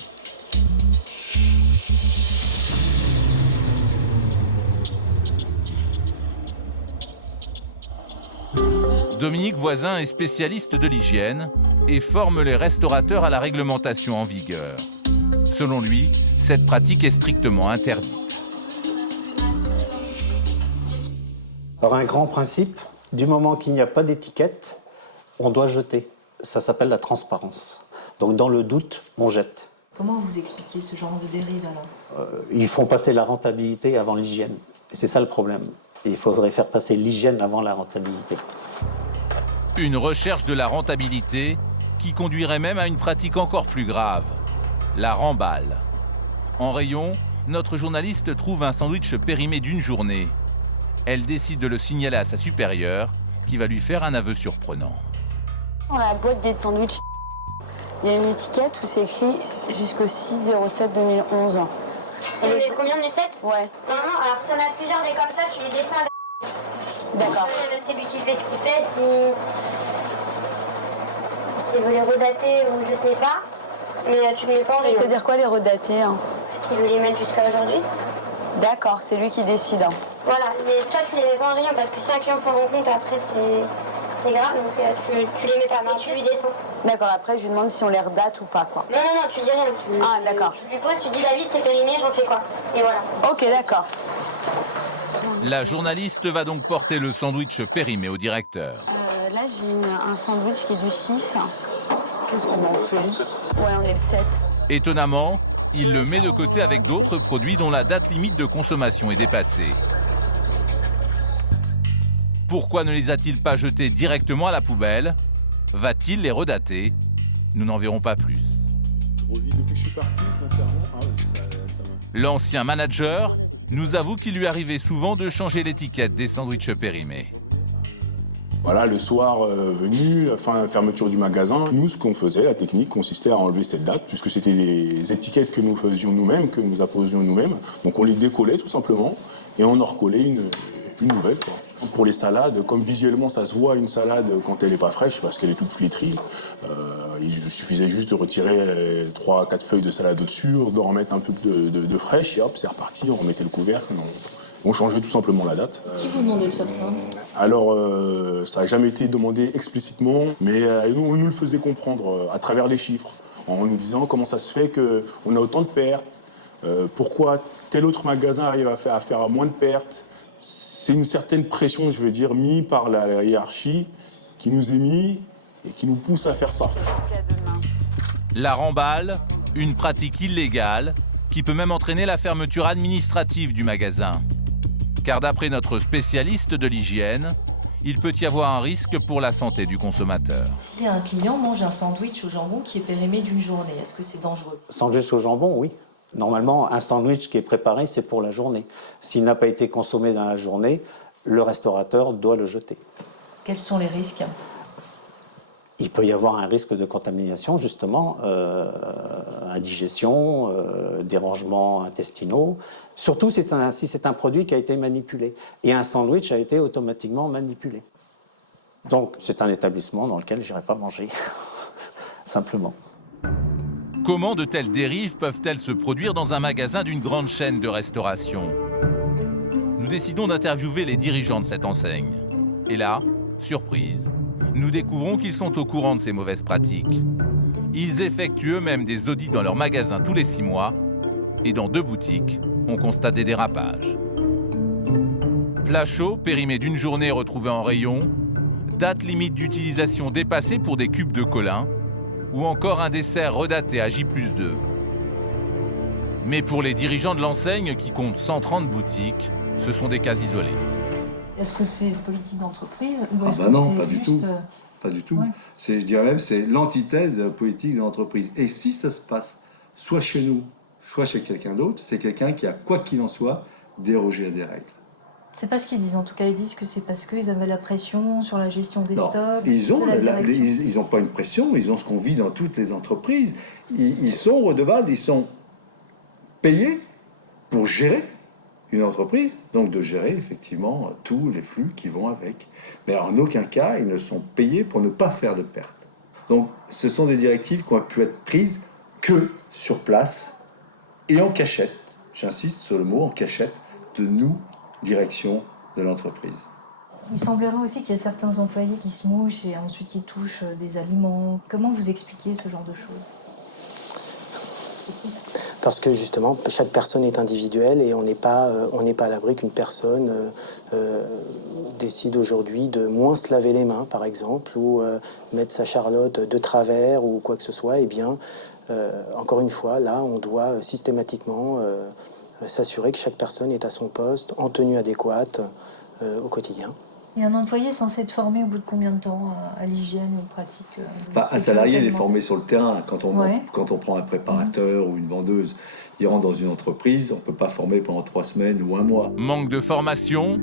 Dominique Voisin est spécialiste de l'hygiène et forme les restaurateurs à la réglementation en vigueur. Selon lui, cette pratique est strictement interdite. Alors un grand principe, du moment qu'il n'y a pas d'étiquette, on doit jeter. Ça s'appelle la transparence. Donc dans le doute, on jette. Comment vous expliquez ce genre de dérive alors? Ils font passer la rentabilité avant l'hygiène. Et c'est ça le problème. Il faudrait faire passer l'hygiène avant la rentabilité. Une recherche de la rentabilité qui conduirait même à une pratique encore plus grave, la remballe. En rayon, notre journaliste trouve un sandwich périmé d'une journée. Elle décide de le signaler à sa supérieure, qui va lui faire un aveu surprenant. Dans la boîte des sandwichs, il y a une étiquette où c'est écrit jusqu'au 6/07/2011. Et combien de 7? Ouais. Non, alors si on a plusieurs des comme ça, tu les descends. D'accord. C'est lui qui fait ce qu'il fait. Si vous les redater ou je sais pas, mais tu ne mets pas en rayon. C'est-à-dire quoi les redater S'il veut les mettre jusqu'à aujourd'hui. D'accord, c'est lui qui décide. Voilà, mais toi tu les mets pas en rayon parce que si un client s'en rend compte après c'est grave, donc tu les mets pas, mais tu lui descends. D'accord, après je lui demande si on les redate ou pas quoi. Non, tu dis rien. D'accord. Je lui pose, tu dis David c'est périmé, j'en fais quoi? Et voilà. Ok, d'accord. La journaliste va donc porter le sandwich périmé au directeur. Là j'ai un sandwich qui est du 6. Qu'est-ce qu'on en fait? Ouais, on est le 7. Étonnamment, il le met de côté avec d'autres produits dont la date limite de consommation est dépassée. Pourquoi ne les a-t-il pas jetés directement à la poubelle? Va-t-il les redater? Nous n'en verrons pas plus. Depuis que je suis parti, sincèrement, L'ancien manager nous avoue qu'il lui arrivait souvent de changer l'étiquette des sandwichs périmés. Voilà, le soir venu, fermeture du magasin, nous, ce qu'on faisait, la technique consistait à enlever cette date, puisque c'était des étiquettes que nous faisions nous-mêmes, que nous apposions nous-mêmes. Donc on les décollait tout simplement, et on en recollait une nouvelle, quoi. Pour les salades, comme visuellement ça se voit une salade quand elle n'est pas fraîche, parce qu'elle est toute flétrie, il suffisait juste de retirer 3-4 feuilles de salade au-dessus, de remettre un peu de fraîche, et hop, c'est reparti, on remettait le couvercle. On changeait tout simplement la date. Qui vous demandait de faire ça? Alors, ça n'a jamais été demandé explicitement, mais on nous le faisait comprendre à travers les chiffres, en nous disant comment ça se fait qu'on a autant de pertes, pourquoi tel autre magasin arrive à faire moins de pertes. C'est une certaine pression, je veux dire, mise par la hiérarchie qui nous est mise et qui nous pousse à faire ça. La remballe, une pratique illégale qui peut même entraîner la fermeture administrative du magasin. Car d'après notre spécialiste de l'hygiène, il peut y avoir un risque pour la santé du consommateur. Si un client mange un sandwich au jambon qui est périmé d'une journée, est-ce que c'est dangereux? Sandwich au jambon, oui. Normalement, un sandwich qui est préparé, c'est pour la journée. S'il n'a pas été consommé dans la journée, le restaurateur doit le jeter. Quels sont les risques ? Il peut y avoir un risque de contamination, justement, indigestion, dérangements intestinaux, surtout si c'est un produit qui a été manipulé. Et un sandwich a été automatiquement manipulé. Donc c'est un établissement dans lequel je n'irai pas manger, simplement. Comment de telles dérives peuvent-elles se produire dans un magasin d'une grande chaîne de restauration ? Nous décidons d'interviewer les dirigeants de cette enseigne. Et là, surprise, nous découvrons qu'ils sont au courant de ces mauvaises pratiques. Ils effectuent eux-mêmes des audits dans leur magasin tous les 6 mois et dans 2 boutiques, on constate des dérapages. Plat chaud, périmé d'une journée retrouvé en rayon, date limite d'utilisation dépassée pour des cubes de Colin, ou encore un dessert redaté à J+2. Mais pour les dirigeants de l'enseigne qui comptent 130 boutiques, ce sont des cas isolés. Est-ce que c'est politique d'entreprise ou Ah est-ce bah que non, c'est pas du juste, tout. Pas du tout. Ouais. Je dirais même c'est l'antithèse de la politique de l'entreprise. Et si ça se passe soit chez nous, soit chez quelqu'un d'autre, c'est quelqu'un qui a, quoi qu'il en soit, dérogé à des règles. C'est pas ce qu'ils disent. En tout cas, ils disent que c'est parce qu'ils avaient la pression sur la gestion des Non, stocks. ils ont de la direction. ils n'ont pas une pression, ils ont ce qu'on vit dans toutes les entreprises. Ils sont redevables, ils sont payés pour gérer une entreprise, donc de gérer effectivement tous les flux qui vont avec. Mais en aucun cas, ils ne sont payés pour ne pas faire de pertes. Donc ce sont des directives qui ont pu être prises que sur place et en cachette, j'insiste sur le mot en cachette, de nous, direction de l'entreprise. Il semblerait aussi qu'il y a certains employés qui se mouchent et ensuite qui touchent des aliments. Comment vous expliquez ce genre de choses ? Parce que justement, chaque personne est individuelle et on n'est pas à l'abri qu'une personne décide aujourd'hui de moins se laver les mains, par exemple, ou mettre sa charlotte de travers ou quoi que ce soit. Eh bien, encore une fois, là, on doit systématiquement s'assurer que chaque personne est à son poste, en tenue adéquate au quotidien. Et un employé est censé être formé au bout de combien de temps à l'hygiène ou aux pratiques Un salarié, il est formé sur le terrain. Quand on prend un préparateur ou une vendeuse, il rentre dans une entreprise, on ne peut pas former pendant 3 semaines ou 1 mois. Manque de formation,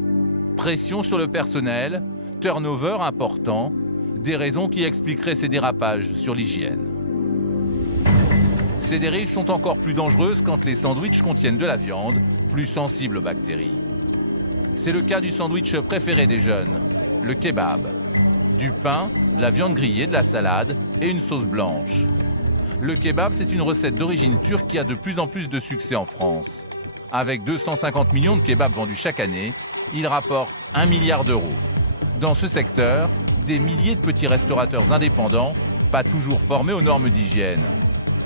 pression sur le personnel, turnover important, des raisons qui expliqueraient ces dérapages sur l'hygiène. Ces dérives sont encore plus dangereuses quand les sandwichs contiennent de la viande, plus sensible aux bactéries. C'est le cas du sandwich préféré des jeunes, le kebab. Du pain, de la viande grillée, de la salade et une sauce blanche. Le kebab, c'est une recette d'origine turque qui a de plus en plus de succès en France. Avec 250 millions de kebabs vendus chaque année, il rapporte 1 milliard d'euros. Dans ce secteur, des milliers de petits restaurateurs indépendants, pas toujours formés aux normes d'hygiène.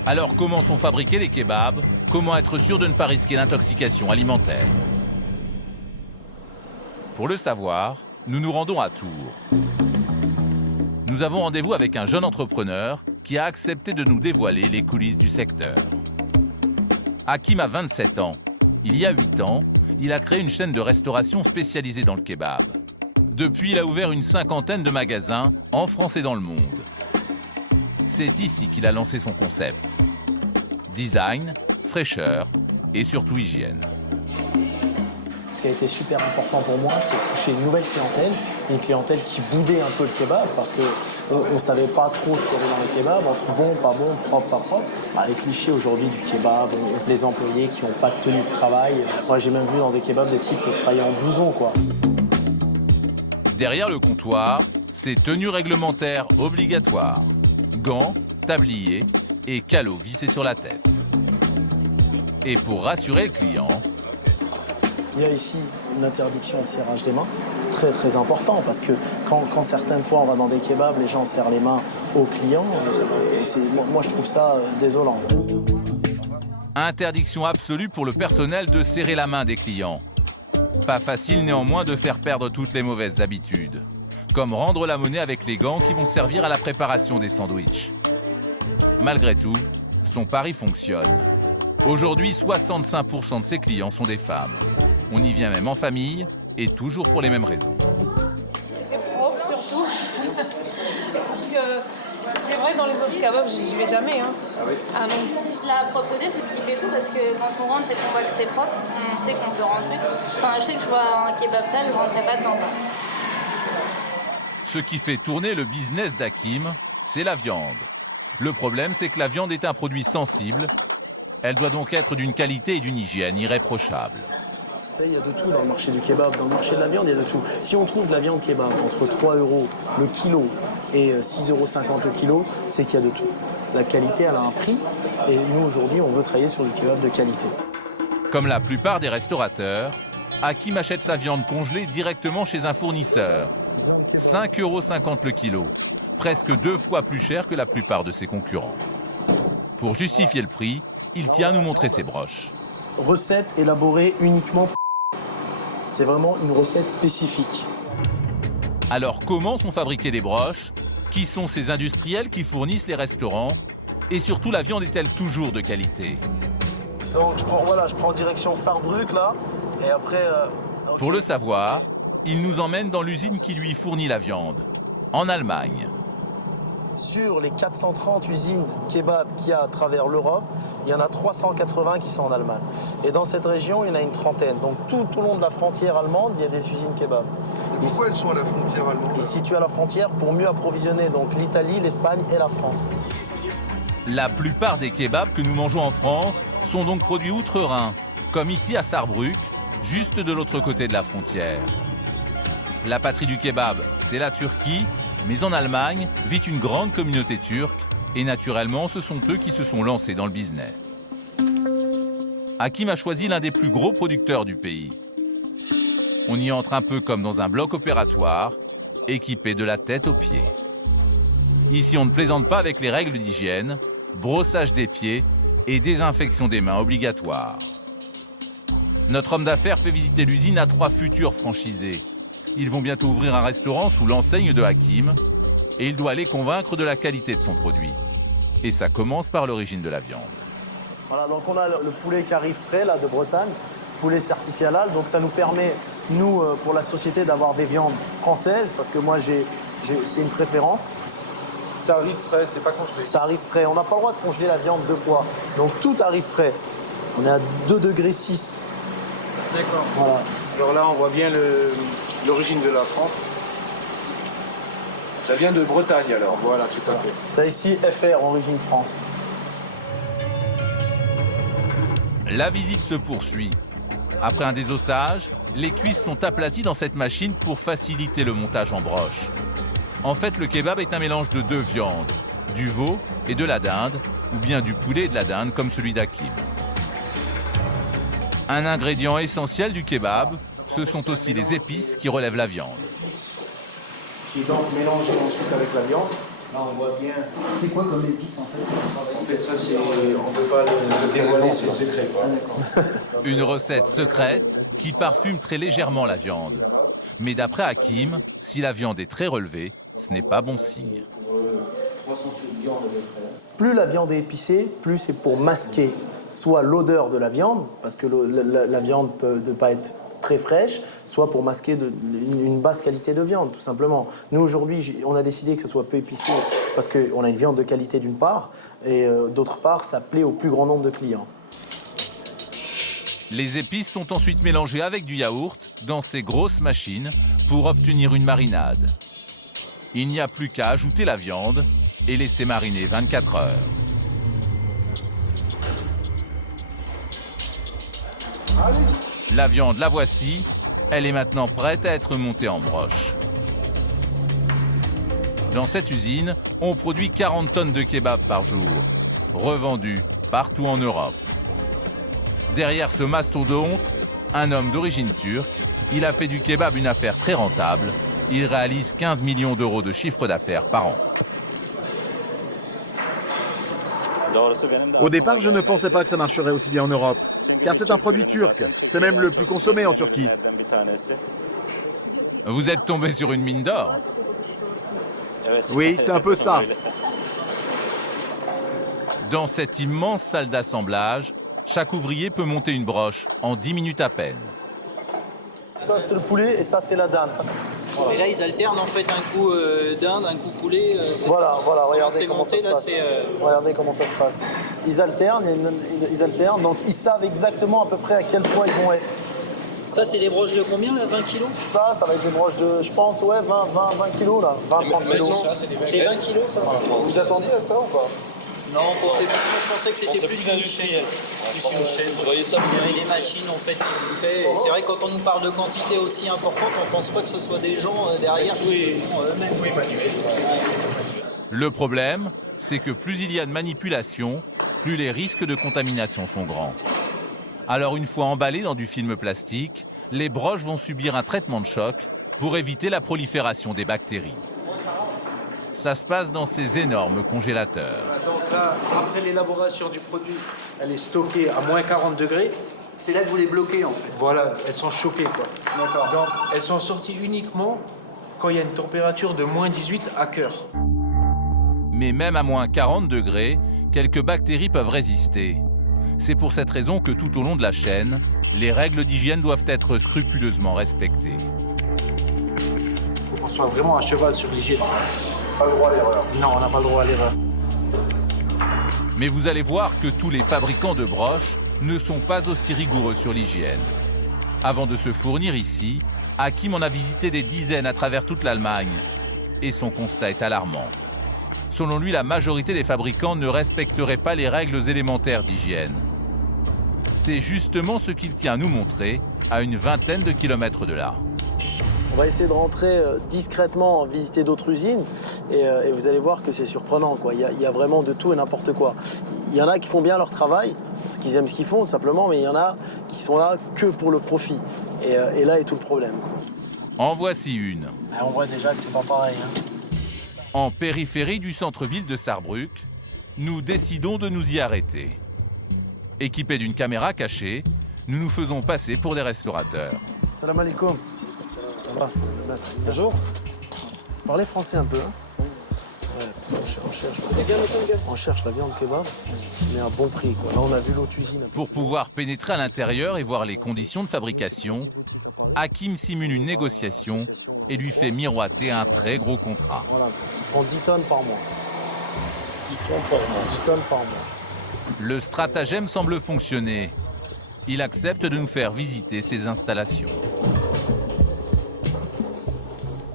Alors comment sont fabriqués les kebabs ? Comment être sûr de ne pas risquer l'intoxication alimentaire ? Pour le savoir, nous nous rendons à Tours. Nous avons rendez-vous avec un jeune entrepreneur qui a accepté de nous dévoiler les coulisses du secteur. Hakim a 27 ans. Il y a 8 ans, il a créé une chaîne de restauration spécialisée dans le kebab. Depuis, il a ouvert une 50aine de magasins en France et dans le monde. C'est ici qu'il a lancé son concept. Design, fraîcheur et surtout hygiène. Ce qui a été super important pour moi, c'est de toucher une nouvelle clientèle, une clientèle qui boudait un peu le kebab parce qu'on ne savait pas trop ce qu'il y avait dans le kebab, entre bon, pas bon, propre, pas propre. Les clichés aujourd'hui du kebab, les employés qui n'ont pas de tenue de travail. Moi, j'ai même vu dans des kebabs des types qui travaillaient en blouson, quoi. Derrière le comptoir, c'est tenue réglementaire obligatoire. Gants, tabliers et calots vissés sur la tête. Et pour rassurer le client, il y a ici une interdiction de serrage des mains, très très important, parce que quand certaines fois on va dans des kebabs, les gens serrent les mains aux clients, moi je trouve ça désolant. interdiction absolue pour le personnel de serrer la main des clients. Pas facile néanmoins de faire perdre toutes les mauvaises habitudes, comme rendre la monnaie avec les gants qui vont servir à la préparation des sandwichs. Malgré tout, son pari fonctionne. Aujourd'hui, 65% de ses clients sont des femmes. On y vient même en famille et toujours pour les mêmes raisons. C'est propre surtout, parce que C'est vrai, dans les autres kebabs, j'y vais jamais. Hein. Ah oui? Ah non. La propreté, c'est ce qui fait tout, parce que quand on rentre et qu'on voit que c'est propre, on sait qu'on peut rentrer. Enfin, je sais que je vois un kebab sale, je rentrerai pas dedans. Ce qui fait tourner le business d'Hakim, c'est la viande. Le problème, c'est que la viande est un produit sensible. Elle doit donc être d'une qualité et d'une hygiène irréprochables. Vous savez, il y a de tout dans le marché du kebab. Dans le marché de la viande, il y a de tout. Si on trouve de la viande kebab entre 3 € le kilo et 6,50 € le kilo, c'est qu'il y a de tout. La qualité, elle a un prix. Et nous, aujourd'hui, on veut travailler sur du kebab de qualité. Comme la plupart des restaurateurs, Hakim achète sa viande congelée directement chez un fournisseur. 5,50 € le kilo, presque 2 fois plus cher que la plupart de ses concurrents. Pour justifier le prix, il tient à nous montrer ses broches. Recette élaborée uniquement pour... C'est vraiment une recette spécifique. Alors comment sont fabriquées des broches? Qui sont ces industriels qui fournissent les restaurants? Et surtout, la viande est-elle toujours de qualité? Donc je prends direction Sarrebruck là, et après... Pour le savoir, il nous emmène dans l'usine qui lui fournit la viande, en Allemagne. Sur les 430 usines kebab qu'il y a à travers l'Europe, il y en a 380 qui sont en Allemagne. Et dans cette région, il y en a une trentaine. Donc tout au long de la frontière allemande, il y a des usines kebab. Et pourquoi elles sont à la frontière allemande? Ils se situent à la frontière pour mieux approvisionner donc l'Italie, l'Espagne et la France. La plupart des kebabs que nous mangeons en France sont donc produits outre-Rhin, comme ici à Sarrebruck, juste de l'autre côté de la frontière. La patrie du kebab, c'est la Turquie, mais en Allemagne vit une grande communauté turque et naturellement, ce sont eux qui se sont lancés dans le business. Hakim a choisi l'un des plus gros producteurs du pays. On y entre un peu comme dans un bloc opératoire, équipé de la tête aux pieds. Ici, on ne plaisante pas avec les règles d'hygiène, brossage des pieds et désinfection des mains obligatoire. Notre homme d'affaires fait visiter l'usine à 3 futurs franchisés. Ils vont bientôt ouvrir un restaurant sous l'enseigne de Hakim et il doit les convaincre de la qualité de son produit. Et ça commence par l'origine de la viande. Voilà, donc on a le poulet qui arrive frais là, de Bretagne, poulet certifié halal. Donc ça nous permet, nous, pour la société, d'avoir des viandes françaises parce que moi, c'est une préférence. Ça arrive frais, c'est pas congelé. Ça arrive frais. On n'a pas le droit de congeler la viande 2 fois. Donc tout arrive frais. On est à 2,6 degrés. D'accord. Voilà. Alors là, on voit bien l'origine de la France. Ça vient de Bretagne alors. Voilà, tout à fait. T'as ici FR, origine France. La visite se poursuit. Après un désossage, les cuisses sont aplaties dans cette machine pour faciliter le montage en broche. En fait, le kebab est un mélange de 2 viandes, du veau et de la dinde, ou bien du poulet et de la dinde comme celui d'Hakim. Un ingrédient essentiel du kebab, ce sont aussi les épices qui relèvent la viande. Qui est donc mélangé ensuite avec la viande. Là, on voit bien. C'est quoi comme épice en fait? En fait, ça, c'est. On ne peut pas le dévoiler, c'est secret. Une recette secrète qui parfume très légèrement la viande. Mais d'après Hakim, si la viande est très relevée, ce n'est pas bon signe. Plus la viande est épicée, plus c'est pour masquer soit l'odeur de la viande, parce que la viande peut ne pas être très fraîche, soit pour masquer une basse qualité de viande, tout simplement. Nous, aujourd'hui, on a décidé que ça soit peu épicé parce qu'on a une viande de qualité d'une part, et d'autre part, ça plaît au plus grand nombre de clients. Les épices sont ensuite mélangées avec du yaourt dans ces grosses machines pour obtenir une marinade. Il n'y a plus qu'à ajouter la viande et laisser mariner 24 heures. La viande, la voici. Elle est maintenant prête à être montée en broche. Dans cette usine, on produit 40 tonnes de kebab par jour, revendus partout en Europe. Derrière ce mastodonte, un homme d'origine turque, il a fait du kebab une affaire très rentable. Il réalise 15 millions d'euros de chiffre d'affaires par an. Au départ, je ne pensais pas que ça marcherait aussi bien en Europe, car c'est un produit turc. C'est même le plus consommé en Turquie. Vous êtes tombé sur une mine d'or? Oui, c'est un peu ça. Dans cette immense salle d'assemblage, chaque ouvrier peut monter une broche en 10 minutes à peine. Ça, c'est le poulet et ça, c'est la dinde. Voilà. Et là, ils alternent en fait un coup dinde, un coup poulet. Voilà, voilà, regardez c'est comment monté, ça se là, passe. c'est. Regardez comment ça se passe. Ils alternent, ils alternent, donc ils savent exactement à peu près à quel poids ils vont être. Ça, c'est des broches de combien, là, 20 kilos? Ça va être des broches de, je pense, ouais, 20 kilos, là. 20-30 kilos. C'est 20 kilos, ça? Vous attendiez à ça ou pas? Non, pour ces petits, je pensais que c'était plus industriel. Plus une chaîne. Vous voyez ça? Il y avait des machines en fait qui goûtaient. Et c'est vrai que quand on nous parle de quantité aussi importante, on ne pense pas que ce soit des gens derrière qui font eux-mêmes. Oui, manuel. Le problème, c'est que plus il y a de manipulation, plus les risques de contamination sont grands. Alors une fois emballées dans du film plastique, les broches vont subir un traitement de choc pour éviter la prolifération des bactéries. Ça se passe dans ces énormes congélateurs. Donc là, après l'élaboration du produit, elle est stockée à moins 40 degrés. C'est là que vous les bloquez en fait. Voilà, elles sont choquées quoi. D'accord. Donc elles sont sorties uniquement quand il y a une température de moins 18 à cœur. Mais même à moins 40 degrés, quelques bactéries peuvent résister. C'est pour cette raison que tout au long de la chaîne, les règles d'hygiène doivent être scrupuleusement respectées. Il faut qu'on soit vraiment à cheval sur l'hygiène. Pas le droit à l'erreur. Non, on n'a pas le droit à l'erreur. Mais vous allez voir que tous les fabricants de broches ne sont pas aussi rigoureux sur l'hygiène. Avant de se fournir ici, Hakim en a visité des dizaines à travers toute l'Allemagne. Et son constat est alarmant. Selon lui, la majorité des fabricants ne respecteraient pas les règles élémentaires d'hygiène. C'est justement ce qu'il tient à nous montrer à une vingtaine de kilomètres de là. On va essayer de rentrer discrètement visiter d'autres usines et vous allez voir que c'est surprenant, quoi. Il y a vraiment de tout et n'importe quoi. Il y en a qui font bien leur travail, parce qu'ils aiment ce qu'ils font tout simplement, mais il y en a qui sont là que pour le profit. Et là est tout le problème. En voici une. On voit déjà que c'est pas pareil. En périphérie du centre-ville de Saarbrück, nous décidons de nous y arrêter. Équipés d'une caméra cachée, nous nous faisons passer pour des restaurateurs. Salam alaikum. Ça va? Bonjour. Parlez français un peu, hein? Ouais, parce qu'on cherche la viande kebab, mais à bon prix, quoi. Là, on a vu l'autre usine. Pour pouvoir pénétrer à l'intérieur et voir les conditions de fabrication, Hakim simule une négociation et lui fait miroiter un très gros contrat. Voilà, on prend 10 tonnes par mois. 10 tonnes par mois. Le stratagème semble fonctionner. Il accepte de nous faire visiter ses installations.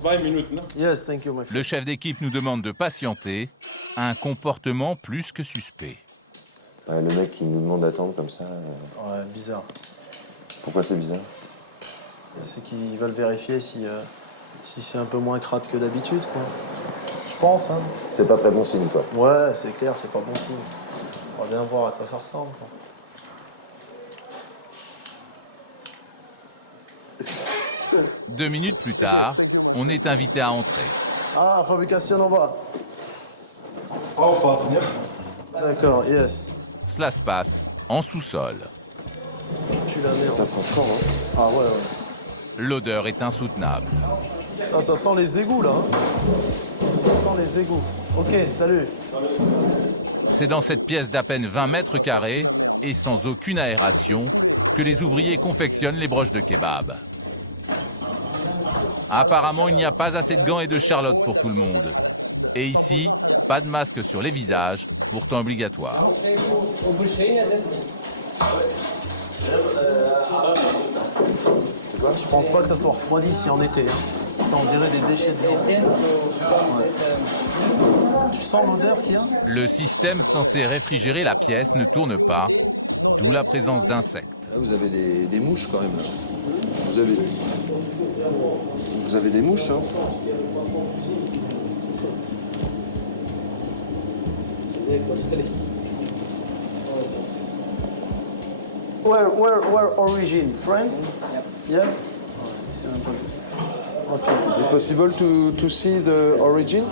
20 minutes, non? Yes, thank you, my friend. Le chef d'équipe nous demande de patienter, un comportement plus que suspect. Ouais, le mec qui nous demande d'attendre comme ça... Ouais, bizarre. Pourquoi c'est bizarre? C'est qu'ils veulent vérifier si c'est un peu moins crade que d'habitude, quoi. Je pense, hein. C'est pas très bon signe, quoi. Ouais, c'est clair, c'est pas bon signe. On va bien voir à quoi ça ressemble, quoi. Deux minutes plus tard, on est invité à entrer. Ah, fabrication en bas. Oh, on passe bien. D'accord, yes. Cela se passe en sous-sol. Ça tue la merde. Ça sent fort, hein. Ah ouais. L'odeur est insoutenable. Ah, ça sent les égouts, là. Ça sent les égouts. Ok, salut. C'est dans cette pièce d'à peine 20 mètres carrés et sans aucune aération que les ouvriers confectionnent les broches de kebab. Apparemment, il n'y a pas assez de gants et de charlotte pour tout le monde. Et ici, pas de masque sur les visages, pourtant obligatoire. Je pense pas que ça soit refroidi si en été. Hein. Putain, on dirait des déchets de viande. Ouais. Tu sens l'odeur qu'il y a? Le système censé réfrigérer la pièce ne tourne pas, d'où la présence d'insectes. Là, vous avez des mouches quand même. Là. Vous avez des mouches, hein? Where origin? France? Yes? C'est même pas que ça. Okay. Is it possible to see the origin?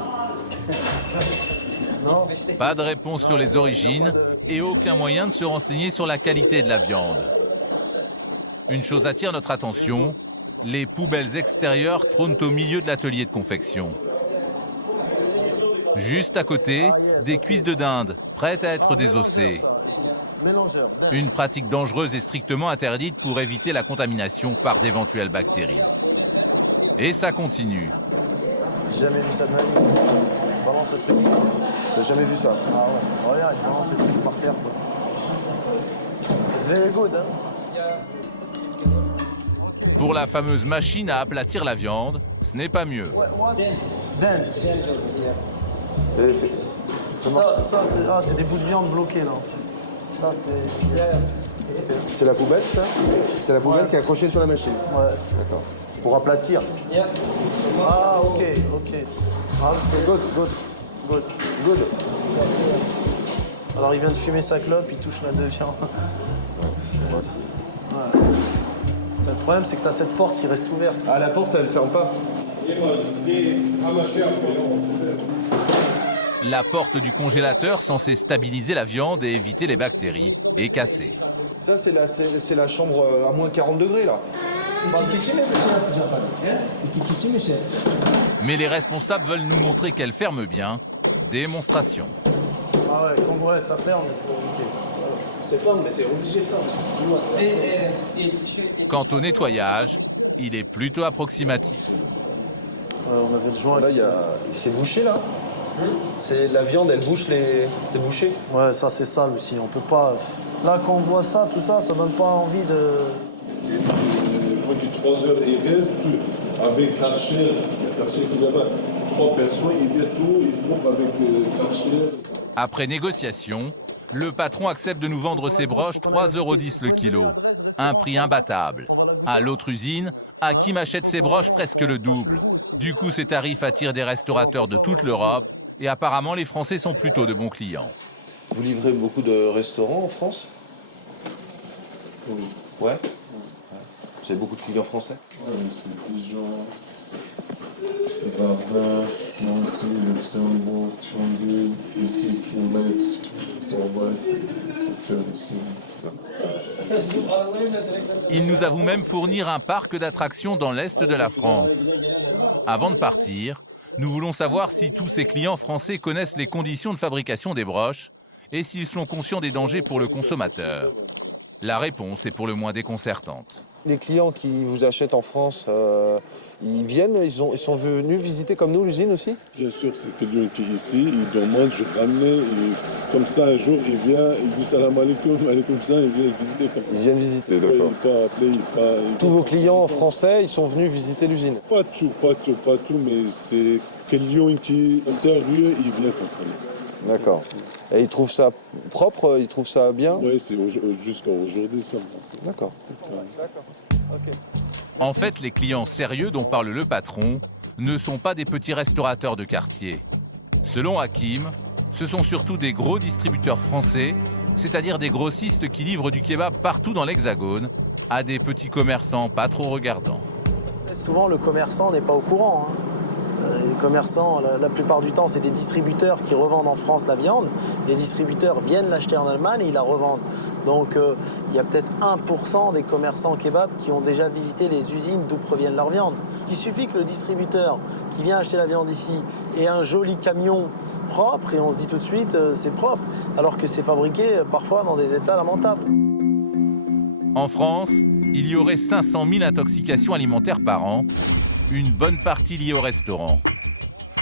Non. Pas de réponse sur les origines et aucun moyen de se renseigner sur la qualité de la viande. Une chose attire notre attention, les poubelles extérieures trônent au milieu de l'atelier de confection. Juste à côté, des cuisses de dinde, prêtes à être désossées. Une pratique dangereuse et strictement interdite pour éviter la contamination par d'éventuelles bactéries. Et ça continue. J'ai jamais vu ça de ma vie. Il balance le truc. T'as jamais vu ça? Ah ouais, regarde, il balance le truc par terre, quoi. It's very good, hein. Pour la fameuse machine à aplatir la viande, ce n'est pas mieux. What? Dan. Ça, c'est des bouts de viande bloqués, là. Ça, c'est... C'est la poubelle, ça? C'est la poubelle qui est accrochée sur la machine? Ouais. D'accord. Pour aplatir? Ah, ok. Ah, c'est good. Alors, il vient de fumer sa clope, il touche la de viande. Voici. Ouais. Le problème, c'est que tu as cette porte qui reste ouverte. Ah, la porte, elle ferme pas? La porte du congélateur, censée stabiliser la viande et éviter les bactéries, est cassée. Ça, c'est la chambre à moins 40 degrés, là. Mais les responsables veulent nous montrer qu'elle ferme bien. Démonstration. Ah ouais, ça ferme, mais c'est compliqué. C'est ferme, mais c'est obligé de fermer. Quant au nettoyage, il est plutôt approximatif. On avait le joint. Là, c'est bouché, là. C'est la viande, elle bouche les... C'est bouché. Ouais, ça c'est sale aussi. On peut pas. Là, quand on voit ça, tout ça, ça donne pas envie de. C'est produit 3 heures et reste avec Karcher. Karcher qui là-bas. 3 personnes, il vient tout, il coupe avec Karcher. Après négociation, le patron accepte de nous vendre ses broches 3,10 € le kilo. Un prix imbattable. À l'autre usine, Hakim achète ses broches presque le double. Du coup, ces tarifs attirent des restaurateurs de toute l'Europe et apparemment les Français sont plutôt de bons clients. Vous livrez beaucoup de restaurants en France? Oui. Ouais. Vous avez beaucoup de clients français? Oui, c'est Dijon, Verdun, Nancy, Luxembourg, Thionville, ici, Metz, Torval, secteur ici. Il nous avoue même fournir un parc d'attractions dans l'est de la France. Avant de partir, nous voulons savoir si tous ces clients français connaissent les conditions de fabrication des broches et s'ils sont conscients des dangers pour le consommateur. La réponse est pour le moins déconcertante. Les clients qui vous achètent en France, ils viennent, ils sont venus visiter comme nous l'usine aussi? Bien sûr, c'est quelqu'un qui est ici, il demande, je ramène, comme ça un jour il vient, il dit salam alaikum, alaikum ça, il vient visiter comme ça. Ils viennent visiter, d'accord. Tous vos clients français, ils sont venus visiter l'usine? Pas tout, mais c'est quelqu'un qui est sérieux, il vient contrôler. D'accord. Et ils trouvent ça propre, ils trouvent ça bien? Oui, c'est jusqu'à aujourd'hui ça. D'accord. D'accord. Ok. En fait, les clients sérieux dont parle le patron ne sont pas des petits restaurateurs de quartier. Selon Hakim, ce sont surtout des gros distributeurs français, c'est-à-dire des grossistes qui livrent du kebab partout dans l'Hexagone à des petits commerçants pas trop regardants. Souvent, le commerçant n'est pas au courant. Les commerçants, la plupart du temps, c'est des distributeurs qui revendent en France la viande. Les distributeurs viennent l'acheter en Allemagne et ils la revendent. Donc, il y a peut-être 1% des commerçants kebab qui ont déjà visité les usines d'où proviennent leurs viandes. Il suffit que le distributeur qui vient acheter la viande ici ait un joli camion propre et on se dit tout de suite c'est propre, alors que c'est fabriqué parfois dans des états lamentables. En France, il y aurait 500 000 intoxications alimentaires par an, une bonne partie liée au restaurant.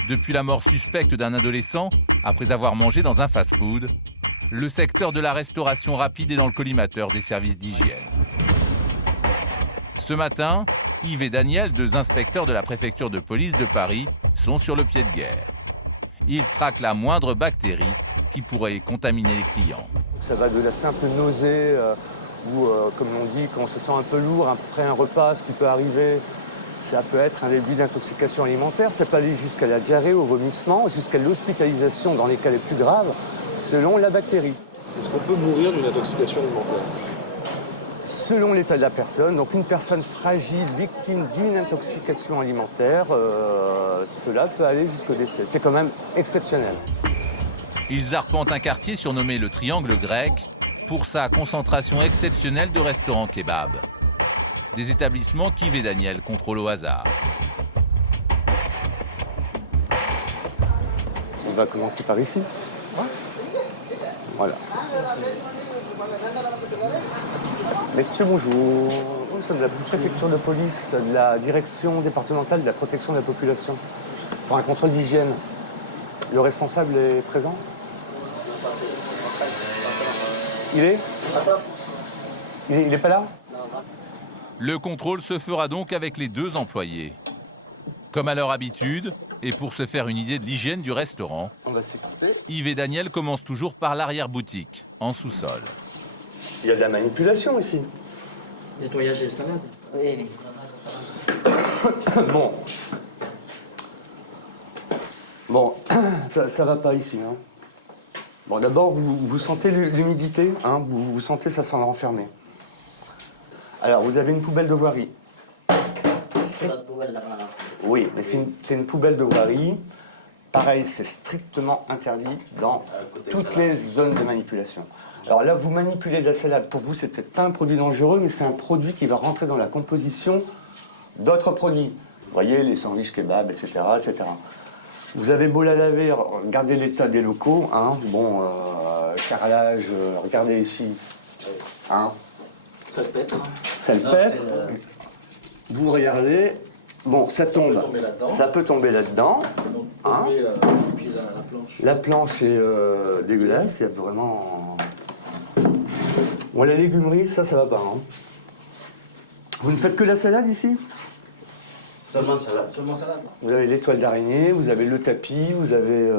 Depuis la mort suspecte d'un adolescent, après avoir mangé dans un fast-food, le secteur de la restauration rapide est dans le collimateur des services d'hygiène. Ce matin, Yves et Daniel, deux inspecteurs de la préfecture de police de Paris, sont sur le pied de guerre. Ils traquent la moindre bactérie qui pourrait contaminer les clients. Ça va de la simple nausée ou, comme on dit, quand on se sent un peu lourd après un repas, ce qui peut arriver, ça peut être un début d'intoxication alimentaire. Ça peut aller jusqu'à la diarrhée, au vomissement, jusqu'à l'hospitalisation dans les cas les plus graves, selon la bactérie. Est-ce qu'on peut mourir d'une intoxication alimentaire? Selon l'état de la personne, donc une personne fragile, victime d'une intoxication alimentaire, cela peut aller jusqu'au décès. C'est quand même exceptionnel. Ils arpentent un quartier surnommé le Triangle Grec pour sa concentration exceptionnelle de restaurants kebab. Des établissements qu'Yves et Daniel contrôlent au hasard. On va commencer par ici. Voilà. Messieurs, bonjour. nous sommes de la préfecture de police, de la direction départementale de la protection de la population, pour un contrôle d'hygiène. Le responsable est présent? Il est? Il est pas là? Le contrôle se fera donc avec les 2 employés. Comme à leur habitude, et pour se faire une idée de l'hygiène du restaurant, on va s'équiper. Yves et Daniel commencent toujours par l'arrière-boutique, en sous-sol. Il y a de la manipulation ici. Nettoyage des salades. Oui. Bon, ça va pas ici. Hein. Bon, d'abord, vous sentez l'humidité, hein, vous sentez ça sent renfermé. Alors, vous avez une poubelle de voirie. Oui, mais c'est une poubelle de voirie. Pareil, c'est strictement interdit dans toutes les zones de manipulation. Alors là, vous manipulez de la salade. Pour vous, c'est peut-être pas un produit dangereux, mais c'est un produit qui va rentrer dans la composition d'autres produits. Vous voyez, les sandwichs kebab, etc., etc. Vous avez beau la laver, regardez l'état des locaux. Hein. Bon, carrelage, regardez ici. Hein. Ça pète. Ça le pète. Vous regardez. Bon, ça tombe. Ça peut tomber là-dedans. Hein. La planche est dégueulasse. Il y a vraiment. Bon, la légumerie, ça va pas. Hein. Vous ne faites que la salade ici? Seulement salade. Seulement salade. Vous avez l'étoile d'araignée, vous avez le tapis, vous avez.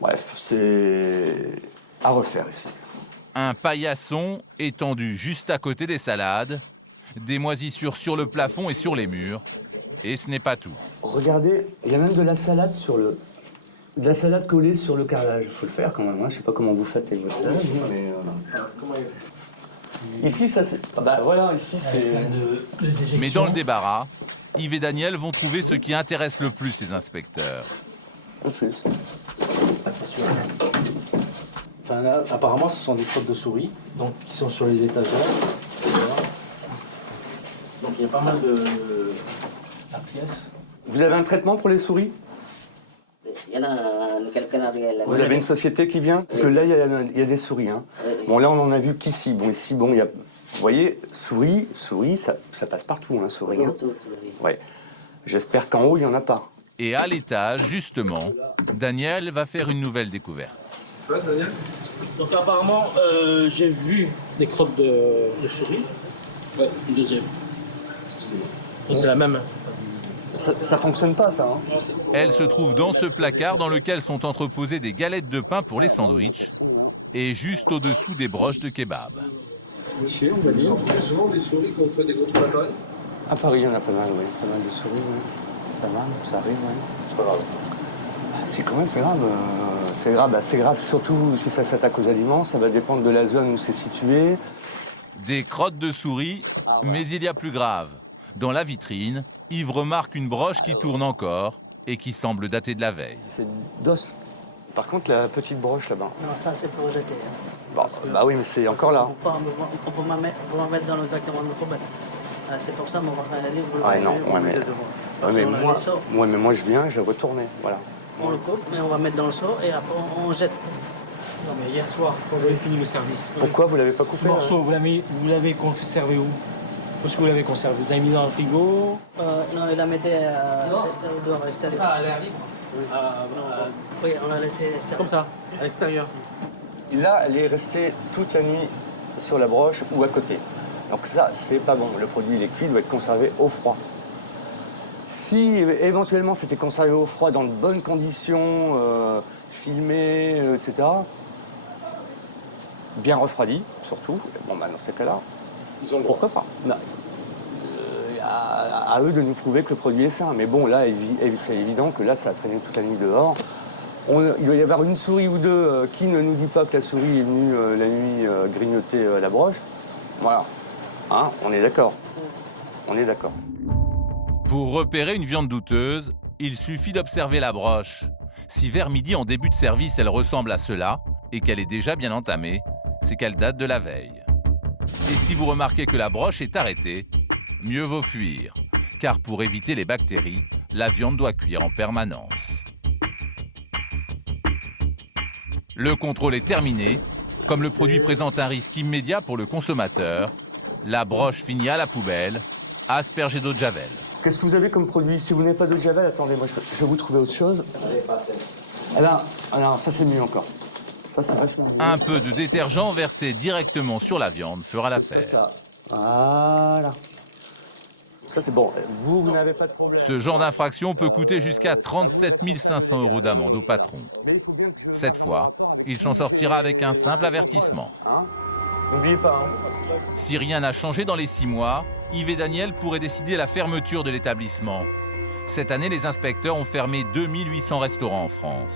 Bref, c'est à refaire ici. Un paillasson étendu juste à côté des salades, des moisissures sur le plafond et sur les murs, et ce n'est pas tout. Regardez, il y a même de la salade de la salade collée sur le carrelage. Il faut le faire quand même, hein. Je sais pas comment vous faites avec votre salade, mais... Ici, ça c'est... Ah bah voilà, ici c'est... Mais dans le débarras, Yves et Daniel vont trouver ce qui intéresse le plus les inspecteurs. En plus. Enfin là, apparemment, ce sont des crottes de souris, donc qui sont sur les étagères. Voilà. Donc il y a pas mal de pièces. Vous avez un traitement pour les souris? Vous avez une société qui vient? Parce que là, il y a des souris. Hein. Bon, là, on en a vu qu'ici. Bon, ici, bon, il y a... Vous voyez, souris, ça passe partout, hein, souris. Hein. Ouais. J'espère qu'en haut, il n'y en a pas. Et à l'étage, justement, Daniel va faire une nouvelle découverte. C'est pas Daniel? Donc apparemment, j'ai vu des crottes de souris. Ouais, une deuxième. C'est la même. Ça fonctionne pas, ça. Hein. Elle se trouve dans ce placard dans lequel sont entreposées des galettes de pain pour les sandwichs et juste au-dessous des broches de kebab. On va dire. Vous trouvez souvent des souris quand on fait des contrôles à Paris? À Paris, il y en a pas mal, oui. Pas mal de souris, oui. Pas mal, ça arrive, oui. C'est pas grave. Si, quand même, c'est grave. C'est grave. Bah, c'est grave, surtout si ça s'attaque aux aliments. Ça va dépendre de la zone où c'est situé. Des crottes de souris, mais il y a plus grave. Dans la vitrine, Yves remarque une broche qui tourne encore et qui semble dater de la veille. C'est d'os. Par contre, la petite broche là-bas. Non, ça c'est pour jeter. Hein. Bon, bah oui, mais c'est encore là. On peut m'en mettre dans le directement de poubelle. C'est pour ça, on va faire aller. Ah non, mais moi je viens, je vais retourner, voilà. On le coupe, mais on va mettre dans le seau et après on jette. Non mais hier soir, quand vous avez fini le service. Pourquoi vous l'avez pas coupé? Ce morceau, vous l'avez conservé où? Parce que vous l'avez conservé. Vous l'avez mis dans le frigo? Non, il la mettait dehors, à l'extérieur. Ça, à l'air libre? Oui, on l'a laissé comme ça, à l'extérieur. Là, elle est restée toute la nuit sur la broche ou à côté. Donc ça, c'est pas bon. Le produit, il est cuit, il doit être conservé au froid. Si éventuellement c'était conservé au froid dans de bonnes conditions, filmé, etc., bien refroidi, surtout, bon, bah, dans ces cas-là, pourquoi pas? À eux de nous prouver que le produit est sain. Mais bon, là, c'est évident que là, ça a traîné toute la nuit dehors. Il doit y avoir une souris ou deux qui ne nous dit pas que la souris est venue la nuit grignoter la broche. Voilà. Hein, on est d'accord. On est d'accord. Pour repérer une viande douteuse, il suffit d'observer la broche. Si vers midi, en début de service, elle ressemble à cela et qu'elle est déjà bien entamée, c'est qu'elle date de la veille. Et si vous remarquez que la broche est arrêtée, mieux vaut fuir, car pour éviter les bactéries, la viande doit cuire en permanence. Le contrôle est terminé. Comme le produit présente un risque immédiat pour le consommateur, La broche finit à la poubelle, aspergée d'eau de javel. Qu'est-ce que vous avez comme produit? Si vous n'avez pas d'eau de javel, attendez, moi je vais vous trouver autre chose. Alors ça c'est mieux encore. Ça c'est vachement mieux. Un peu de détergent versé directement sur la viande fera l'affaire. Ça. Voilà. Ça c'est bon. Vous n'avez pas de problème. Ce genre d'infraction peut coûter jusqu'à 37 500 € d'amende au patron. Cette fois, il s'en sortira avec un simple avertissement. N'oubliez pas. Si rien n'a changé dans les 6 mois, Yves et Daniel pourraient décider la fermeture de l'établissement. Cette année, les inspecteurs ont fermé 2800 restaurants en France.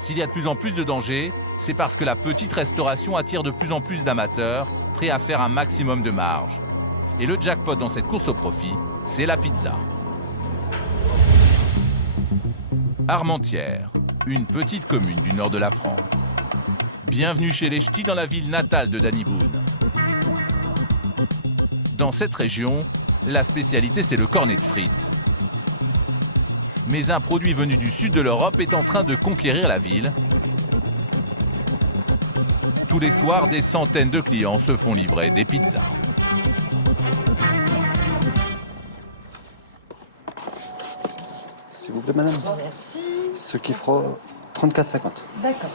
S'il y a de plus en plus de dangers, c'est parce que la petite restauration attire de plus en plus d'amateurs, prêts à faire un maximum de marge. Et le jackpot dans cette course au profit, c'est la pizza. Armentières, une petite commune du nord de la France. Bienvenue chez les Ch'tis dans la ville natale de Danny Boone. Dans cette région, la spécialité c'est le cornet de frites. Mais un produit venu du sud de l'Europe est en train de conquérir la ville. Tous les soirs, des centaines de clients se font livrer des pizzas. S'il vous plaît, madame. Merci. Ce qui fera 34,50. D'accord.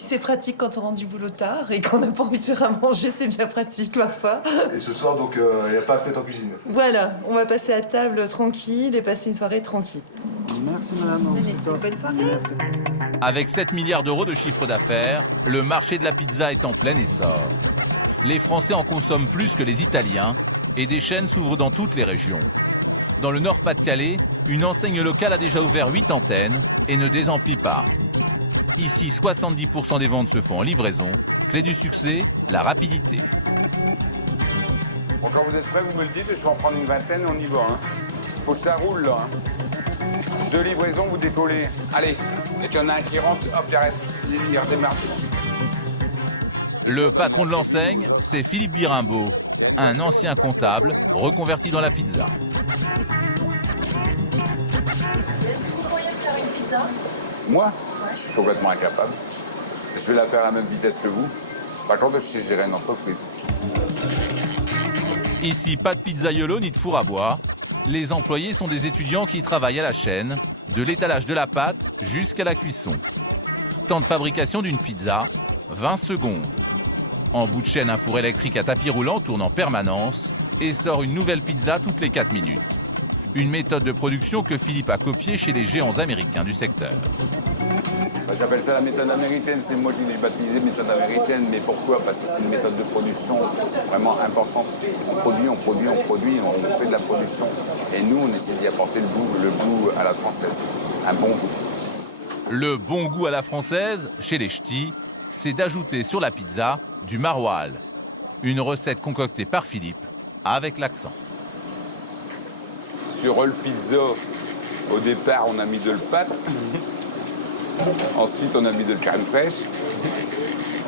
C'est pratique quand on rentre du boulot tard et qu'on n'a pas envie de faire à manger, c'est bien pratique parfois. Et ce soir, donc, il n'y a pas à se mettre en cuisine. Voilà, on va passer à table tranquille et passer une soirée tranquille. Merci, madame. Bonne soirée. Merci. Avec 7 milliards d'euros de chiffre d'affaires, le marché de la pizza est en plein essor. Les Français en consomment plus que les Italiens et des chaînes s'ouvrent dans toutes les régions. Dans le Nord-Pas-de-Calais, une enseigne locale a déjà ouvert 8 antennes et ne désemplit pas. Ici, 70% des ventes se font en livraison. Clé du succès, la rapidité. Bon, quand vous êtes prêts, vous me le dites, je vais en prendre une vingtaine, on y va. Faut que ça roule, là. 2 livraisons, vous décollez. Allez, et qu'il y en a un qui rentre, hop, il redémarre tout de suite. Le patron de l'enseigne, c'est Philippe Birimbaud, un ancien comptable reconverti dans la pizza. Est-ce que vous pourriez me faire une pizza? Moi, je suis complètement incapable. Je vais la faire à la même vitesse que vous. Par contre, je sais gérer une entreprise. Ici, pas de pizzaïolo ni de four à bois. Les employés sont des étudiants qui travaillent à la chaîne, de l'étalage de la pâte jusqu'à la cuisson. Temps de fabrication d'une pizza, 20 secondes. En bout de chaîne, un four électrique à tapis roulant tourne en permanence et sort une nouvelle pizza toutes les 4 minutes. Une méthode de production que Philippe a copiée chez les géants américains du secteur. J'appelle ça la méthode américaine, c'est moi qui l'ai baptisé méthode américaine, mais pourquoi? Parce que c'est une méthode de production vraiment importante. On produit, on fait de la production. Et nous, on essaie d'y apporter le goût à la française, un bon goût. Le bon goût à la française, chez les Ch'tis, c'est d'ajouter sur la pizza du maroilles. Une recette concoctée par Philippe, avec l'accent. Sur All Pizza, au départ, on a mis de la pâte. Ensuite, on a mis de la crème fraîche.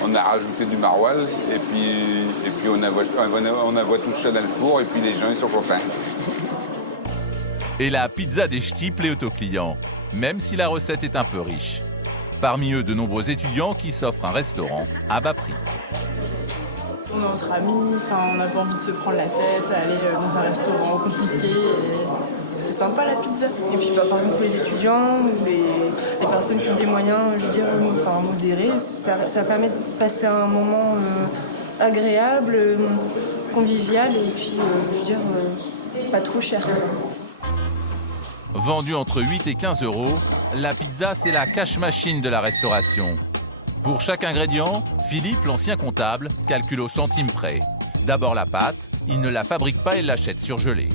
On a rajouté du maroilles. Et puis on envoie tout ça dans le four. Et puis les gens, ils sont contents. Et la pizza des Ch'tis plaît aux clients, même si la recette est un peu riche. Parmi eux, de nombreux étudiants qui s'offrent un restaurant à bas prix. On est entre amis, on n'a pas envie de se prendre la tête, aller dans un restaurant compliqué. C'est sympa la pizza. Et puis par exemple pour les étudiants ou les personnes qui ont des moyens, je veux dire, modérés, ça permet de passer un moment agréable, convivial et puis je veux dire pas trop cher. Vendue entre 8 et 15 euros, la pizza c'est la cash machine de la restauration. Pour chaque ingrédient, Philippe, l'ancien comptable, calcule au centime près. D'abord la pâte, il ne la fabrique pas et l'achète surgelée.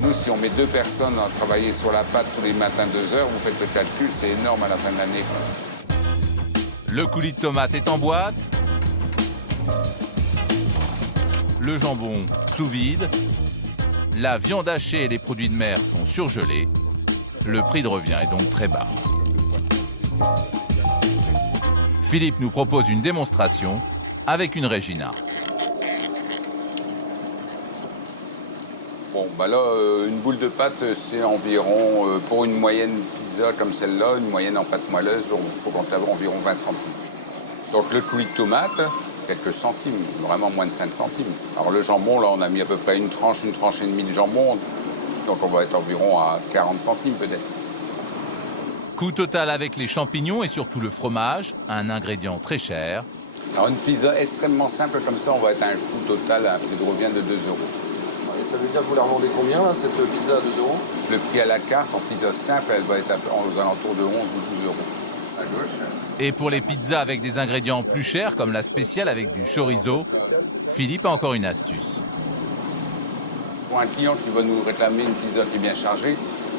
Nous, si on met 2 personnes à travailler sur la pâte tous les matins 2 heures, vous faites le calcul, c'est énorme à la fin de l'année. Le coulis de tomate est en boîte. Le jambon sous vide. La viande hachée et les produits de mer sont surgelés. Le prix de revient est donc très bas. Philippe nous propose une démonstration avec une Regina. Bon, bah là, une boule de pâte, c'est environ, pour une moyenne pizza comme celle-là, une moyenne en pâte moelleuse, il faut compter environ 20 centimes. Donc le coulis de tomate, quelques centimes, vraiment moins de 5 centimes. Alors le jambon, là, on a mis à peu près une tranche et demie de jambon. Donc on va être environ à 40 centimes peut-être. Coût total avec les champignons et surtout le fromage, un ingrédient très cher. Alors une pizza extrêmement simple comme ça, on va être à un coût total, un prix de revient de 2 €. Et ça veut dire que vous la revendez combien, là, cette pizza à 2 €? Le prix à la carte, en pizza simple, elle va être aux alentours de 11 ou 12 €. À gauche. Et pour les pizzas avec des ingrédients plus chers, comme la spéciale avec du chorizo, Philippe a encore une astuce. Pour un client qui va nous réclamer une pizza qui est bien chargée,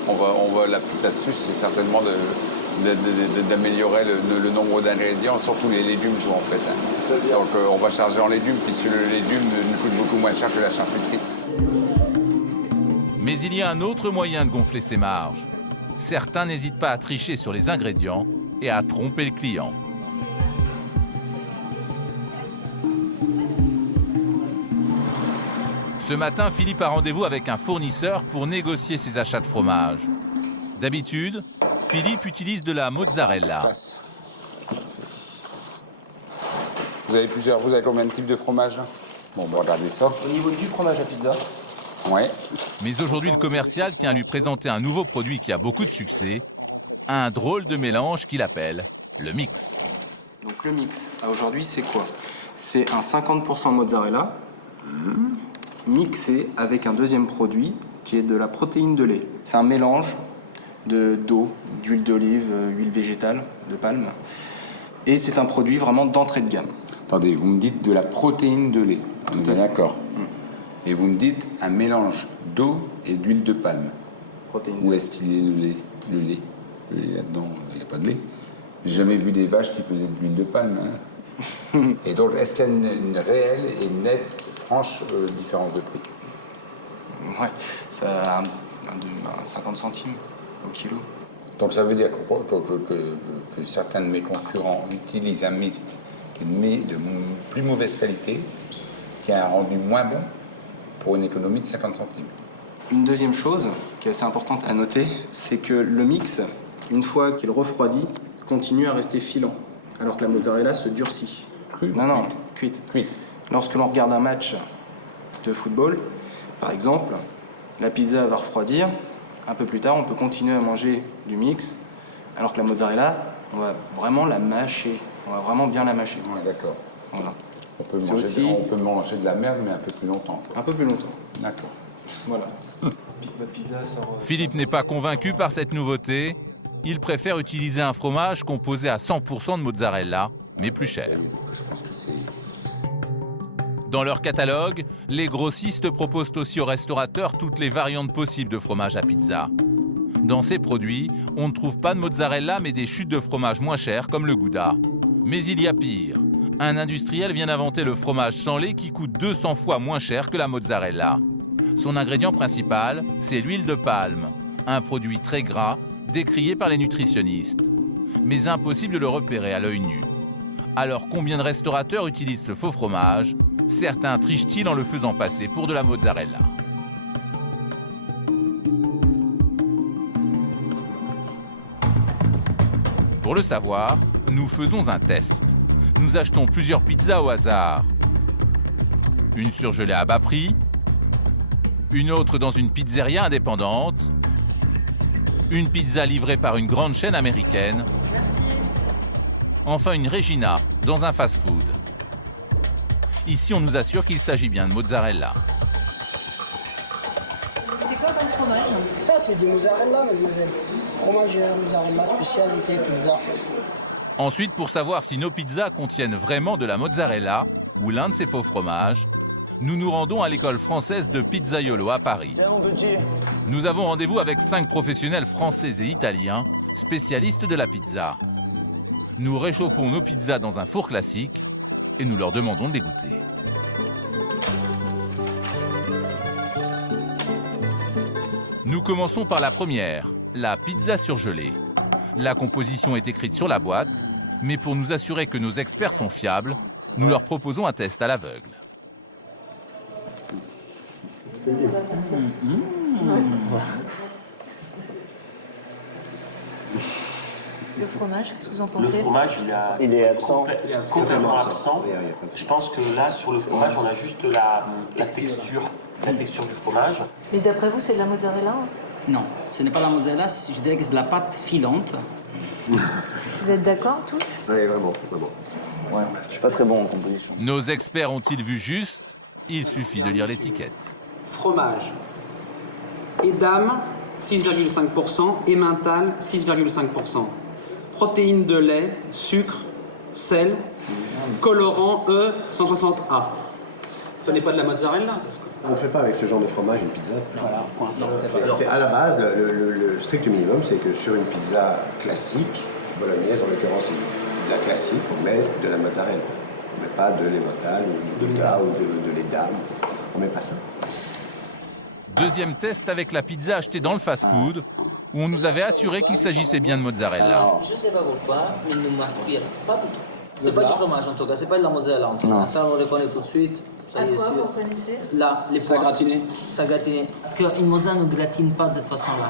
la petite astuce, c'est certainement d'améliorer le nombre d'ingrédients, surtout les légumes, en fait. Hein. Donc on va charger en légumes, puisque le légume nous coûte beaucoup moins cher que la charcuterie. Mais il y a un autre moyen de gonfler ses marges. Certains n'hésitent pas à tricher sur les ingrédients et à tromper le client. Ce matin, Philippe a rendez-vous avec un fournisseur pour négocier ses achats de fromage. D'habitude, Philippe utilise de la mozzarella. Vous avez combien de types de fromage là? Bon, on va regarder ça. Au niveau du fromage à pizza. Ouais. Mais aujourd'hui, le commercial tient à lui présenter un nouveau produit qui a beaucoup de succès, un drôle de mélange qu'il appelle le mix. Donc le mix, aujourd'hui, c'est quoi? C'est un 50% mozzarella mixé avec un deuxième produit qui est de la protéine de lait. C'est un mélange d'eau, d'huile d'olive, huile végétale, de palme. Et c'est un produit vraiment d'entrée de gamme. Attendez, vous me dites de la protéine de lait. On est d'accord. Et vous me dites un mélange d'eau et d'huile de palme. Protéine. Où est-ce qu'il est le lait? Le lait là-dedans, il n'y a pas de lait. J'ai jamais vu des vaches qui faisaient de l'huile de palme. Hein. Et donc, est-ce qu'il y a une réelle et nette, franche différence de prix? Ouais, ça a 50 centimes au kilo. Donc ça veut dire que certains de mes concurrents utilisent un mixte qui est de plus mauvaise qualité, qui a un rendu moins bon, pour une économie de 50 centimes. Une deuxième chose qui est assez importante à noter, c'est que le mix, une fois qu'il refroidit, continue à rester filant, alors que la mozzarella se durcit. Crue? Non, cuite. Lorsque l'on regarde un match de football, par exemple, la pizza va refroidir, un peu plus tard, on peut continuer à manger du mix, alors que la mozzarella, on va vraiment la mâcher, on va vraiment bien la mâcher. Ouais, d'accord. Voilà. On peut manger de la merde, mais un peu plus longtemps. Un peu plus longtemps. D'accord. Voilà. Votre pizza sort... Philippe n'est pas convaincu par cette nouveauté. Il préfère utiliser un fromage composé à 100% de mozzarella, mais plus cher. Je pense que c'est... Dans leur catalogue, les grossistes proposent aussi aux restaurateurs toutes les variantes possibles de fromage à pizza. Dans ces produits, on ne trouve pas de mozzarella, mais des chutes de fromage moins chères comme le Gouda. Mais il y a pire. Un industriel vient d'inventer le fromage sans lait qui coûte 200 fois moins cher que la mozzarella. Son ingrédient principal, c'est l'huile de palme, un produit très gras, décrié par les nutritionnistes. Mais impossible de le repérer à l'œil nu. Alors combien de restaurateurs utilisent ce faux fromage? Certains trichent-ils en le faisant passer pour de la mozzarella? Pour le savoir, nous faisons un test. Nous achetons plusieurs pizzas au hasard. Une surgelée à bas prix, une autre dans une pizzeria indépendante, une pizza livrée par une grande chaîne américaine, enfin une Regina dans un fast-food. Ici, on nous assure qu'il s'agit bien de mozzarella. C'est quoi comme fromage? Ça, c'est du mozzarella, mademoiselle. Fromage mozzarella, spécialité pizza. Ensuite, pour savoir si nos pizzas contiennent vraiment de la mozzarella ou l'un de ces faux fromages, nous nous rendons à l'école française de Pizzaiolo à Paris. Nous avons rendez-vous avec 5 professionnels français et italiens, spécialistes de la pizza. Nous réchauffons nos pizzas dans un four classique et nous leur demandons de les goûter. Nous commençons par la première, la pizza surgelée. La composition est écrite sur la boîte, mais pour nous assurer que nos experts sont fiables, nous leur proposons un test à l'aveugle. Le fromage, qu'est-ce que vous en Le pensez? fromage, Il est absent. Il est complètement absent. Je pense que là, sur le fromage, on a juste la texture du fromage. Mais d'après vous, c'est de la mozzarella? Non, ce n'est pas la mozzarella, je dirais que c'est de la pâte filante. Vous êtes d'accord tous? Oui, vraiment. Ouais, je suis pas très bon en composition. Nos experts ont-ils vu juste? Il suffit de lire l'étiquette. Fromage. Edam, 6,5%. Emmental, 6,5%. Protéines de lait, sucre, sel, colorant E, 160A. Ce n'est pas de la mozzarella, ça se connaît. On ne fait pas avec ce genre de fromage une pizza. Voilà, point. C'est à la base, le strict minimum, c'est que sur une pizza classique, bolognaise en l'occurrence, c'est une pizza classique, on met de la mozzarella. On ne met pas de l'emmental ou du gouda ou de l'edam. On ne met pas ça. Deuxième test avec la pizza achetée dans le fast-food, où on nous avait assuré qu'il s'agissait bien de mozzarella. Alors, je ne sais pas pourquoi, mais il ne m'inspire pas du tout. C'est pas du fromage en tout cas, c'est pas de la mozzarella en tout cas. Ça, on le reconnaît tout de suite. Ça y est, sûr. Vous reconnaissez? Là, les pois. Ça gratiné. Ça gratiné. Parce qu'une mozzarella ne gratine pas de cette façon-là.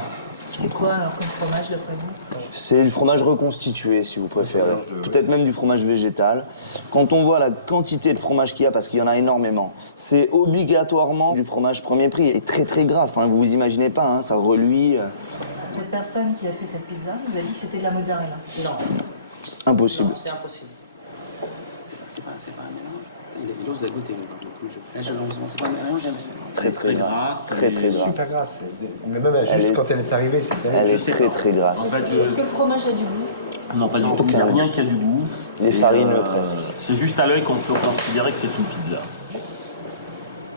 C'est quoi alors comme fromage d'après vous? C'est du fromage reconstitué, si vous préférez. Peut-être même du fromage végétal. Quand on voit la quantité de fromage qu'il y a, parce qu'il y en a énormément, c'est obligatoirement du fromage premier prix. Et très très gras, hein, vous vous imaginez pas, hein, ça reluit. Cette personne qui a fait cette pizza vous a dit que c'était de la mozzarella? Non. Impossible. Non, c'est impossible. C'est pas un mélange. Il ose la goûter. C'est pas un mélange. Très très grasse. Très très grasse. Super grasse. Mais même juste quand elle est arrivée, c'était... Elle est très très grasse. En fait, Est-ce que le fromage a du goût? Non, pas du tout. Il n'y a rien qui a du goût. Les farines presque. C'est juste à l'œil qu'on peut considérer que c'est une pizza.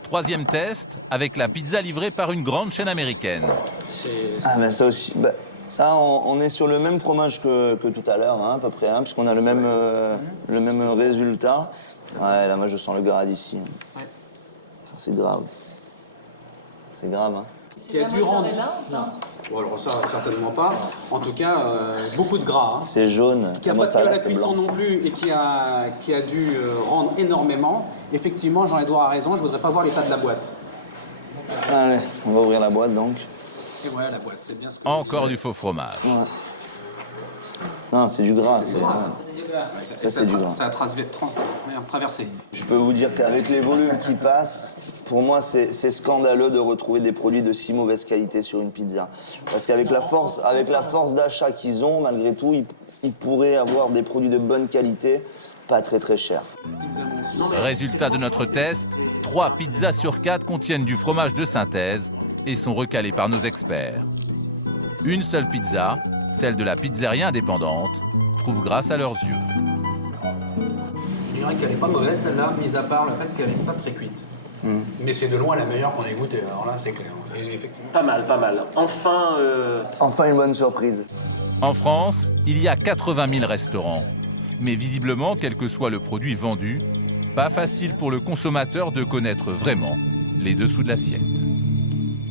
Troisième test avec la pizza livrée par une grande chaîne américaine. Ah ben ça aussi, ça on est sur le même fromage que tout à l'heure, hein, à peu près, hein, puisqu'on a le même résultat. Ouais, là moi je sens le gras d'ici. Ouais. Ça c'est grave. C'est grave, hein. Qui a dû rendre. Non. Bon, alors ça, certainement pas. En tout cas, beaucoup de gras. Hein. C'est jaune. Qui n'a pas tué la cuisson non plus et qui a dû rendre énormément. Effectivement, Jean-Édouard a raison, je voudrais pas voir l'état de la boîte. Allez, on va ouvrir la boîte donc. Et voilà la boîte, c'est bien ce que Encore du faux fromage. Ouais. Non, c'est du gras. Ça, c'est du gras. Ça a traversé. Je peux vous dire qu'avec les volumes qui passent, pour moi, c'est scandaleux de retrouver des produits de si mauvaise qualité sur une pizza. Parce qu'avec la force d'achat qu'ils ont, malgré tout, ils pourraient avoir des produits de bonne qualité, pas très très chers. Résultat de notre test, 3 pizzas sur 4 contiennent du fromage de synthèse et sont recalées par nos experts. Une seule pizza, celle de la pizzeria indépendante, trouve grâce à leurs yeux. Je dirais qu'elle n'est pas mauvaise, celle-là, mis à part le fait qu'elle n'est pas très cuite. Mais c'est de loin la meilleure qu'on ait goûtée, alors là, c'est clair. Et effectivement. Pas mal, pas mal. Enfin une bonne surprise. En France, il y a 80 000 restaurants. Mais visiblement, quel que soit le produit vendu, pas facile pour le consommateur de connaître vraiment les dessous de l'assiette.